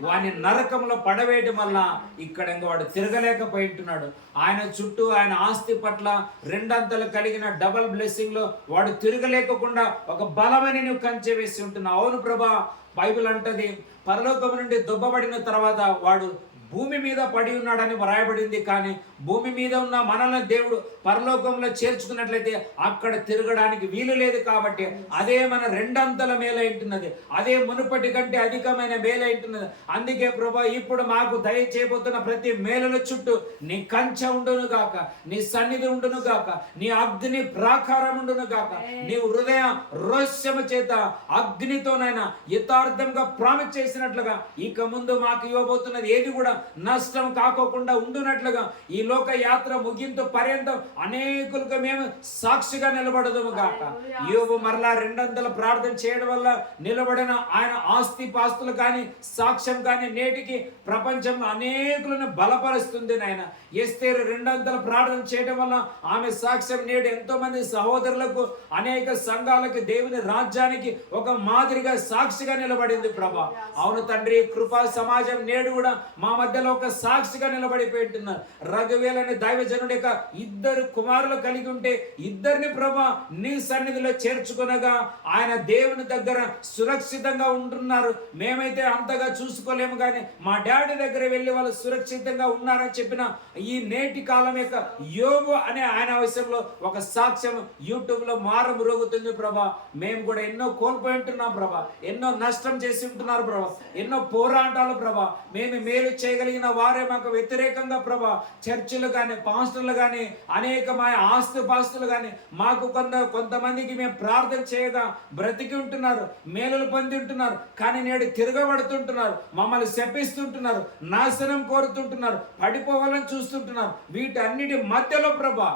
వాని నరకంలో పడవేయటం వల్ల ఇక్కడ ఇంకా వాడు తిరగలేకపోయింటున్నాడు. ఆయన చుట్టూ ఆయన ఆస్తి పట్ల రెండంతలు కలిగిన డబల్ బ్లెస్సింగ్ లో వాడు తిరగలేకుండా ఒక బలమైన నువ్వు కంచె వేసి ఉంటున్నావు. అవును ప్రభా, బైబిల్ అంటది పరలోకం నుండి దుబ్బబడిన తర్వాత వాడు భూమి మీద పడి ఉన్నాడని వ్రాయబడింది. కానీ భూమి మీద ఉన్న మనల్ని దేవుడు పరలోకంలో చేర్చుకున్నట్లయితే అక్కడ తిరగడానికి వీలు లేదు. కాబట్టి అదే మన రెండంతల మేలైంటున్నది, అదే మునుపటి కంటే అధికమైన మేలైంటున్నది. అందుకే ప్రభా, ఇప్పుడు మాకు దయచేయబోతున్న ప్రతి మేలుల చుట్టూ నీ కంచె ఉండును గాక, నీ సన్నిధి ఉండును గాక, నీ అగ్ని ప్రాకారం ఉండును గాక. నీ హృదయ రోషము చేత అగ్నితోనైనా యథార్థంగా ప్రామిస్ చేసినట్లుగా ఇక ముందు మాకు ఇవ్వబోతున్నది ఏది కూడా నష్టం కాకోకుండా ఉండునట్లుగా ఈ లోక యాత్ర ముగింపు పర్యంతం అనేకులకు మేము సాక్షిగా నిలబడదుము గాక. యోబు మరలా రెండంతల ప్రార్థన చేయడం వల్ల నిలబడిన ఆయన ఆస్తి పాస్తులు కానీ సాక్ష్యం కానీ నేటికి ప్రపంచంలో అనేకులను బలపరుస్తుంది. నాయన ఎస్తేరు రెండంతల ప్రార్థన చేయడం వల్ల ఆమె సాక్ష్యం నేడు ఎంతో మంది సహోదరులకు, అనేక సంఘాలకు, దేవుని రాజ్యానికి ఒక మాదిరిగా సాక్షిగా నిలబడింది ప్రభా. అవును తండ్రి, కృపా సమాజం నేడు కూడా మా మధ్యలో ఒక సాక్షిగా నిలబడిపోయింటున్నారు. రఘువేలని దైవజనుడి యొక్క ఇద్దరు కుమారులు కలిగి ఉంటే ఇద్దరిని ప్రభా నీ సన్నిధిలో చేర్చుకొనగా ఆయన దేవుని దగ్గర సురక్షితంగా ఉంటున్నారు. మేమైతే అంతగా చూసుకోలేము, కానీ మా డాడీ దగ్గర వెళ్ళి వాళ్ళు సురక్షితంగా ఉన్నారని చెప్పిన ఈ నేటి కాలం యొక్క యోబు అనే ఆయన విషయంలో ఒక సాక్ష్యం యూట్యూబ్ లో మారుమరుగుతుంది ప్రభా. మేము కూడా ఎన్నో కోల్పోయి ఉంటున్నాం ప్రభా, ఎన్నో నష్టం చేసి ఉంటున్నారు ప్రభా, ఎన్నో పోరాటాలు ప్రభా. మేము మేలు చేయగలిగిన వారే మాకు వ్యతిరేకంగా ప్రభా చర్చిలు కానీ పాస్టర్లు కానీ అనేకమైన ఆస్తు పాస్తులు కానీ మాకు కొంతమందికి మేము ప్రార్థన చేయగా బ్రతికి ఉంటున్నారు, మేలులు పొంది ఉంటున్నారు. కానీ నేడు తిరగబడుతుంటున్నారు, మమ్మల్ని శపిస్తుంటున్నారు, నాశనం కోరుతుంటున్నారు, పడిపోవాలని చూస్తుంటున్నారు. వీటన్నిటి మధ్యలో ప్రభా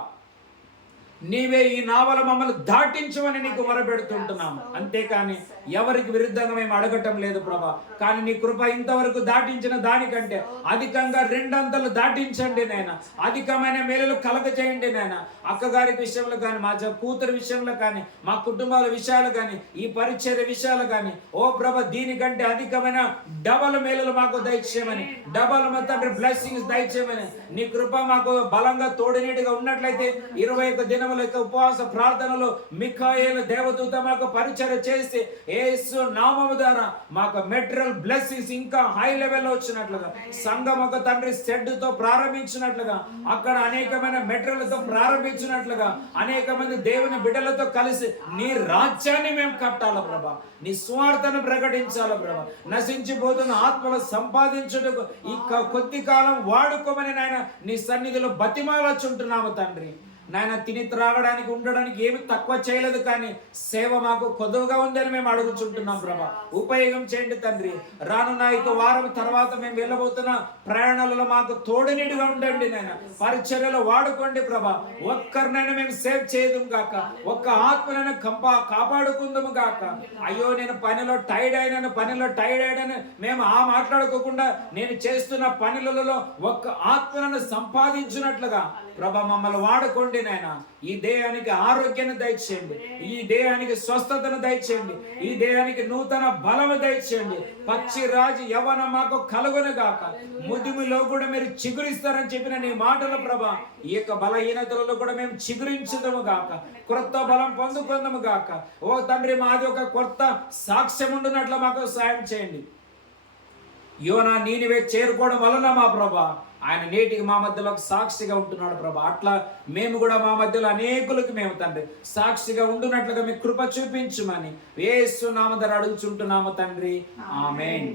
నీవే ఈ నావల మమ్మల్ని దాటించమని నీకు మొరపెడుతుంటున్నాము. అంతేకాని ఎవరికి విరుద్ధంగా మేము అడగటం లేదు ప్రభా. కానీ నీ కృప ఇంతవరకు దాటించిన దానికంటే అధికంగా రెండంతలు దాటించండి నాయన. అధికమైన మేలులు కలగ చేయండి నాయన. అక్కగారి విషయంలో కానీ, మా కూతురు విషయంలో కానీ, మా కుటుంబాల విషయాలు కానీ, ఈ పరిచయ విషయాలు కానీ, ఓ ప్రభ దీనికంటే అధికమైన డబల్ మేలులు మాకు దయచేయమని, డబల్ తండ్రి బ్లెస్సింగ్స్ దయచేయమని నీ కృప మాకు బలంగా తోడునీటిగా ఉన్నట్లయితే 21 దినములు దినముల యొక్క ఉపవాస ప్రార్థనలో మిఖాయేలు దేవదూత మాకు పరిచయం చేసి యేసు నామము ద్వారా మాకు మెటీరియల్ బ్లెస్సింగ్స్ ఇంకా హై లెవెల్ వచ్చినట్లుగా, సంఘం ఒక తండ్రి షెడ్ తో ప్రారంభించినట్లుగా, అక్కడ అనేకమైన మెటీరియల్ తో ప్రారంభించినట్లుగా, అనేక మంది దేవుని బిడ్డలతో కలిసి నీ రాజ్యాన్ని మేము కట్టాల ప్రభా, నీ స్వార్థను ప్రకటించాల ప్రభా, నశించిపోతున్న ఆత్మలు సంపాదించుటకు ఈ కొద్ది కాలం వాడుకోమని నాయన నీ సన్నిధిలో బతిమాలచుంటున్నాము తండ్రి. నాయన తిని త్రాగడానికి ఉండడానికి ఏమి తక్కువ చేయలేదు, కానీ సేవ మాకు కొద్దుగా ఉందని మేము అడుగుచుంటున్నాం ప్రభా. ఉపయోగం చేయండి తండ్రి. రానున్న 5 వారం తర్వాత మేము వెళ్ళబోతున్న ప్రయాణాలలో మాకు తోడునీడుగా ఉండండి నాయన. పరిచర్యలో వాడుకోండి ప్రభా. ఒక్కరినైనా మేము సేవ్ చేయదుము గాక, ఒక్క ఆత్మనైనా కాపాడుకుందాము గాక. అయ్యో నేను పనిలో టైర్డ్ అయినాను మేము మాట్లాడుకోకుండా నేను చేస్తున్న పనులలో ఒక్క ఆత్మలను సంపాదించినట్లుగా ప్రభా మమ్మల్ని వాడుకోండి నాయన. ఈ దేహానికి ఆరోగ్యాన్ని దయచేయండి, ఈ దేహానికి స్వస్థతను దయచేయండి, ఈ దేహానికి నూతన బలము దయచేయండి. పచ్చి రాజు యవ్వనం మాకు కలుగును గాక. ముదిమిలో కూడా మీరు చిగురిస్తారని చెప్పిన నీ మాటల ప్రభా, ఈ యొక్క బలహీనతలలో కూడా మేము చిగురించదము గాక, క్రొత్త బలం పొందుకుందాము గాక. ఓ తండ్రి మాది ఒక కొత్త సాక్ష్యం ఉండునట్లు మాకు సాయం చేయండి. యోనా నీనివే చేరుకోవడం వలన మా ప్రభా ఆయన నేటికి మా మధ్యలో సాక్షిగా ఉంటున్నాడు ప్రభా. అట్లా మేము కూడా మా మధ్యలో అనేకులకి మేము తండ్రి సాక్షిగా ఉండునట్లుగా మీ కృప చూపించుమని యేసు నామమున అడుగుచుంటున్నాము తండ్రి. ఆమేన్.